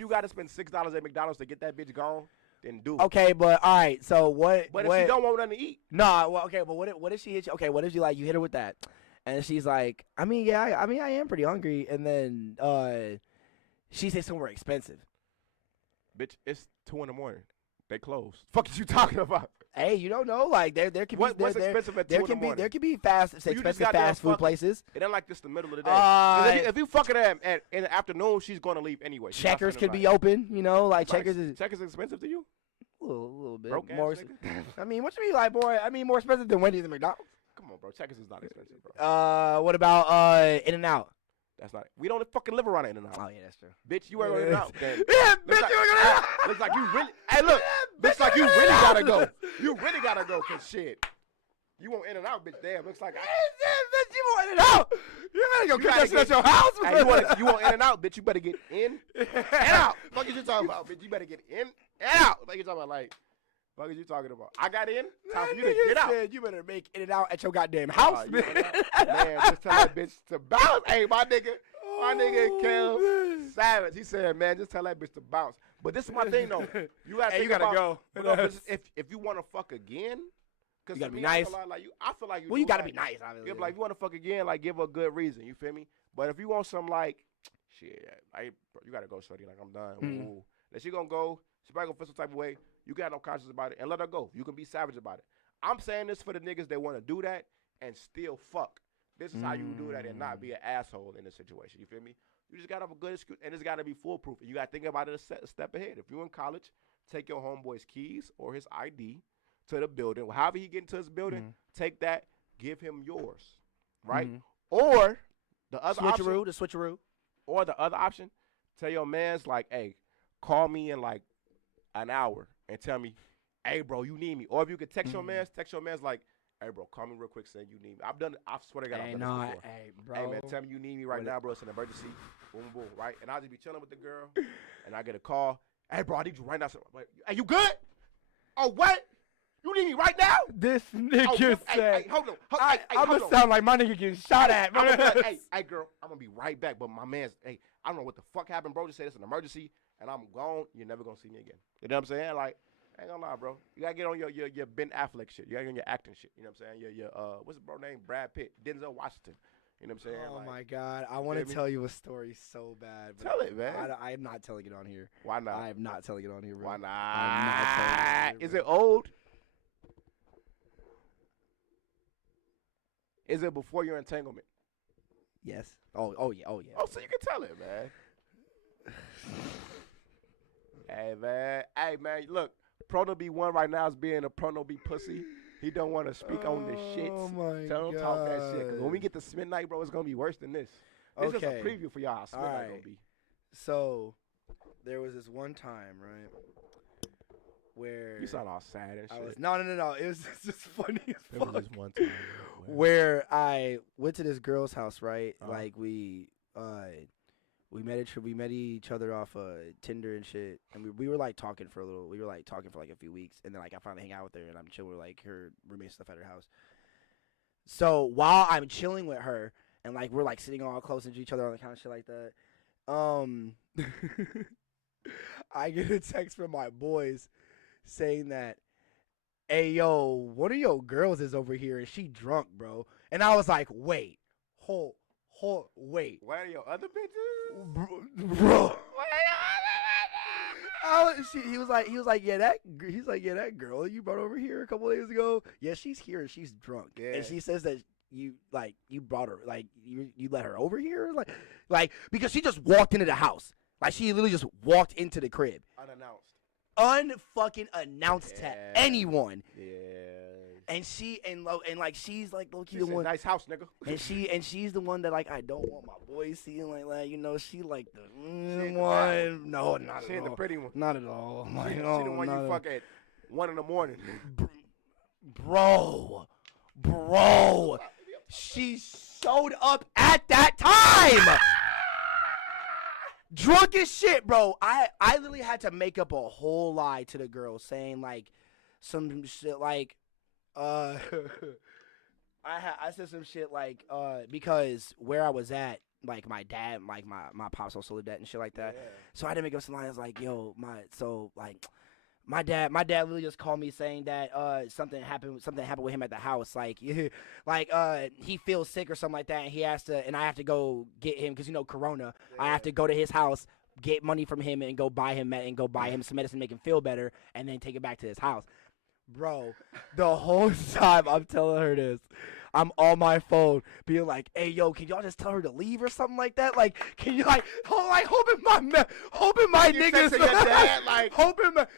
you gotta spend $6 at McDonald's to get that bitch gone, then do it. Okay, but all right. So what? But what, if she don't want nothing to eat, Nah, well, okay, but what if she hit you? Okay, what if you like you hit her with that, and she's like, I mean, yeah, I am pretty hungry, and then she says somewhere expensive. bitch, it's 2 in the morning. They close. Fuck is you talking about? Hey, you don't know, like there can be What's expensive at 2 there in the can be morning? there can be fast You just expensive got done fast food fucking. places. It ain't like this the middle of the day. 'Cause if you fuck her at in the afternoon, she's gonna leave anyway. She's not Checkers finna, could be like- open, you know, like Like, Checkers is Checkers expensive to you? a little bit Broke ass more. nigga? I mean, what you mean, like, boy? I mean, more expensive than Wendy's and McDonald's. Come on, bro. Checkers is not expensive, bro. What about In-N-Out? That's not. We don't fucking live around In-N-Out. Oh yeah, that's true. Bitch, you ain't going In-N-Out. Then Yeah, looks bitch, like, you ain't gonna. looks like you really. Hey, look. Looks like you really gotta go. You really gotta go, cause shit. You want In-N-Out, bitch. Damn. Looks like. Bitch, you want In-N-Out? You better go You cook gotta that shit at get- your house. Hey, you want In-N-Out, bitch? You better get in and out. Fuck is you talking about, bitch? You better get in and out. Like you talking about, like. Fuck is you talking about? I got in. Time for you to get out. Said you better make In-N-Out at your goddamn house, You man. Man, just tell that bitch to bounce. Hey, my nigga Oh, Kel man. Savage. He said, man, just tell that bitch to bounce. But this is my thing, though. You gotta, Hey, think you gotta about, go. but no, but if you want to fuck again, cause You gotta to be me, I nice. feel like I feel like you. Well, do you gotta like, be nice, obviously. Like, if you want to fuck again, like, give her a good reason. You feel me? But if you want some, like, shit, like, bro, you gotta go, shorty. Like, I'm done. Mm. Ooh. Then she gonna go. She probably gonna feel some type of way. You got no conscience about it, and let her go. You can be savage about it. I'm saying this for the niggas that want to do that and still fuck. This is how you do that and not be an asshole in this situation. You feel me? You just gotta have a good excuse, and it's gotta be foolproof. And you gotta think about it a step ahead. If you're in college, take your homeboy's keys or his ID to the building. However he get into his building, take that, give him yours, right? Or the other option, The switcheroo. or the other option, tell your man's like, hey, call me in like an hour and tell me, hey, bro, you need me. Or if you could text your man's like, hey, bro, call me real quick saying you need me. I've done it. I swear to God, I've done this before. Hey, bro. Hey, man, tell me you need me right now, bro. It's an emergency. Boom, boom, right? And I'll just be chilling with the girl, and I get a call. Hey, bro, I need you right now. So, like, hey, you good? Oh, what? You need me right now? This Oh, nigga hey, said, hold on. I'm hold gonna on. sound like my nigga getting shot at, I'm bro. gonna be like, hey, girl, I'm gonna be right back. But my man's, hey, I don't know what the fuck happened, bro. Just said it's an emergency, and I'm gone. You're never gonna see me again. You know what I'm saying? Like, I ain't gonna lie, bro. You gotta get on your Ben Affleck shit. You gotta get on your acting shit. You know what I'm saying? Your what's the bro name? Brad Pitt, Denzel Washington. You know what I'm saying? Oh Like, my God, I you want feel to me? tell you a story so bad. But Tell it, man. I am not telling it on here. Why not? I am not telling it on here, bro. Why I'm not telling it not? on here, Is bro. it old? Is it before your entanglement? Yes. Oh yeah. Oh, so you can tell it, man. Hey, man. Hey, man. Look, Prono B1 right now is being a Prono B pussy. He don't want to speak on the shit. Oh my Tell him god. talk that shit. Cause when we get to midnight, bro, it's gonna be worse than this. This is a preview for y'all. How midnight gonna be. So there was this one time, right, where You sound all sad and shit. no. It was just funny as There fuck. was this one time Where I went to this girl's house, right? Uh-huh. Like we met each other off Tinder and shit, and we were like talking for a little. We were like talking for like a few weeks, and then like I finally hang out with her, and I'm chilling with like her roommate stuff at her house. So while I'm chilling with her, and like we're like sitting all close to each other, all that kind of shit like that, I get a text from my boys saying that, "Hey yo, one of your girls is over here and she drunk, bro." And I was like, "Wait, wait, Where are your other bitches? bro." He was like, yeah, that girl you brought over here a couple days ago, yeah, she's here and she's drunk, and she says that you brought her, like you let her over here, like because she just walked into the house, like she literally just walked into the crib, unfucking announced to anyone. Yeah. And she's like low-key She's the one, nice house, nigga. and she's the one that like I don't want my boys seeing like that, you know. She like the She one, no, not She at ain't the all, pretty one. not at all. She the one you fuck at 1 a.m. Bro, she showed up at that time. Drunk as shit, bro. I literally had to make up a whole lie to the girl saying like some shit like I said some shit like because where I was at, like my dad, like my pops also lived at and shit like that. Yeah. So I had to make up some lines like, yo, my dad literally just called me saying that something happened with him at the house, like he feels sick or something like that, and he has to, and I have to go get him because Corona. Yeah. I have to go to his house, get money from him, and go buy him some medicine, make him feel better, and then take it back to his house. Bro, the whole time I'm telling her this, I'm on my phone being like, "Hey, yo, can y'all just tell her to leave or something like that? Like, can you hoping my You niggas, texting your dad, like,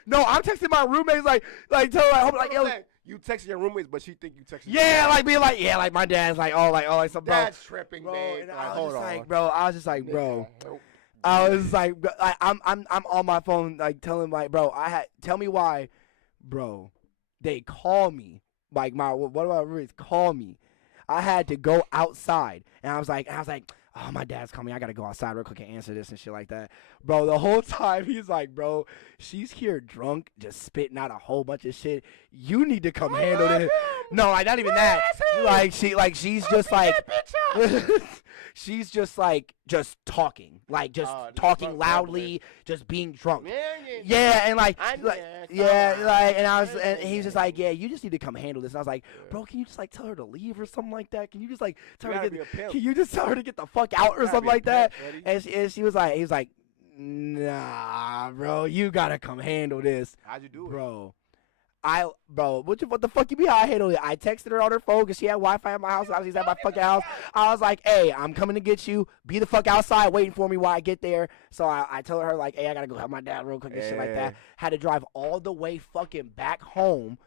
no, I'm texting my roommates like tell her like, yo, you texting your roommates, but she think you texting. Yeah, like being like, yeah, like my dad's like, like some Dad's tripping, bro. babe. And Like, I hold was on, like, bro, I'm on my phone like telling like, bro, tell me why, bro. They call me, like one of my roommates call me. I had to go outside, and I was like, oh, my dad's coming. I gotta go outside real quick and answer this and shit like that, bro. The whole time he's like, bro, she's here drunk, just spitting out a whole bunch of shit. You need to come handle this. No, like not even that. She's just like, she's just like talking, like talking loudly, just being drunk. Yeah, and and I was, and he's just like, yeah, you just need to come handle this. And I was like, bro, can you just like tell her to leave or something like that? Can you just like tell her to get the fuck out or something like that? And he was like, nah, bro, you gotta come handle this. How'd you do it, bro? What the fuck you mean how I handled it? I texted her on her phone because she had Wi-Fi at my house. I was at my fucking house. I was like, hey, I'm coming to get you. Be the fuck outside waiting for me while I get there. So I told her like, hey, I gotta go help my dad real quick and shit like that. Had to drive all the way fucking back home.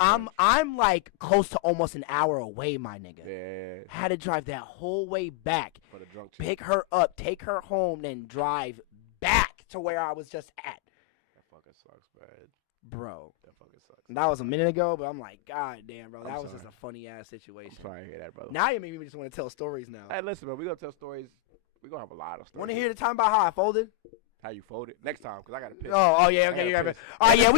I'm like close to almost an hour away, my nigga. Yeah. Had to drive that whole way back. For the drunk chick. Pick her up, take her home, then drive back to where I was just at. That fucking sucks, man. Bro. That fucking sucks. That was a minute ago, but I'm like, God damn, bro. That was just a funny ass situation. I'm sorry to hear that, brother. Now you make me just want to tell stories now. Hey, listen, man. We gonna tell stories. We gonna have a lot of stories. Want to hear the time about how I folded? How you folded? Next time, because I got to piss. Oh, yeah, okay, you got to piss. All right, yeah,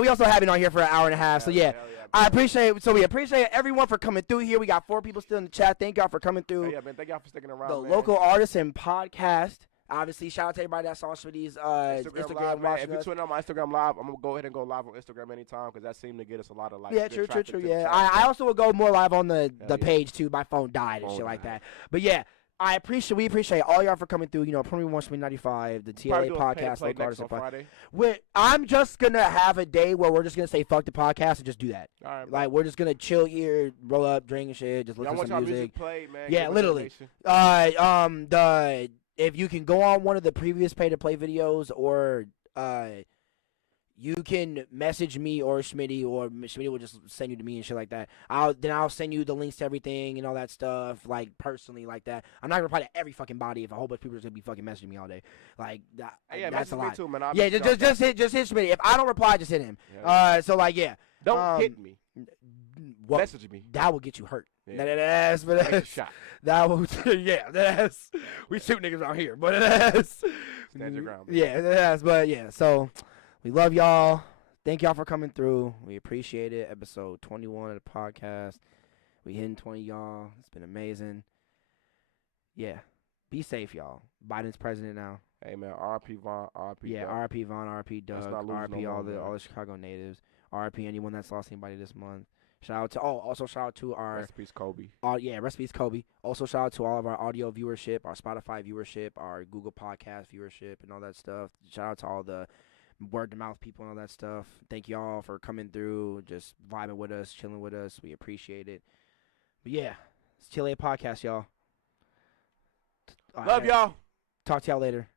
we also have it on here for an hour and a half, so yeah. I appreciate it. So we appreciate everyone for coming through here. We got 4 people still in the chat. Thank y'all for coming through. Yeah, man. Thank y'all for sticking around, the man. Local Artists and Podcast. Obviously, shout out to everybody that's on these Instagram live, if you tune in on my Instagram live, I'm gonna go ahead and go live on Instagram anytime because that seemed to get us a lot of like. Yeah, true. Yeah, I also will go more live on the page too. My phone died and shit like that. But yeah, we appreciate all y'all for coming through. Premium 195, the T.L.A Podcast, Local Artists and Podcast. I'm just gonna have a day where we're just gonna say fuck the podcast and just do that. All right, like we're just gonna chill here, roll up, drink and shit, just listen to some music. Play, man. Yeah, literally. If you can go on one of the previous pay to play videos or you can message me or Schmitty, or Schmitty will just send you to me and shit like that. I'll send you the links to everything and all that stuff, like personally, like that. I'm not gonna reply to every fucking body if a whole bunch of people are gonna be fucking messaging me all day. Like that. Yeah, that's a lot. me too, man. Yeah, just hit Schmitty. If I don't reply, just hit him. Yeah. So like, yeah. Don't hit me. Message me. That will get you hurt. Yeah. That's Shot. that will, yeah. That's we shoot niggas out here, but that's stand your ground. Yeah, that's but yeah. So we love y'all. Thank y'all for coming through. We appreciate it. Episode 21 of the podcast. We hitting 20, y'all. It's been amazing. Yeah. Be safe, y'all. Biden's president now. Hey man, RP Von, RP. Yeah, Doug. RP Von, RP Doug, RP all the Chicago natives. RP anyone that's lost anybody this month. Shout out to also shout out to our Rest in peace, Kobe. Rest in peace, Kobe. Also shout out to all of our audio viewership, our Spotify viewership, our Google Podcast viewership, and all that stuff. Shout out to all the word to mouth people and all that stuff. Thank y'all for coming through, just vibing with us, chilling with us. We appreciate it. But yeah, it's T.L.A Podcast, y'all. Love y'all. Talk to y'all later.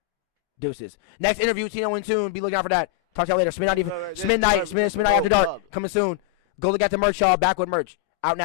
Deuces. Next interview, Tino and Tune. Be looking out for that. Talk to y'all later. Smith night after dark. Coming soon. Go look at the merch, y'all. Back with merch.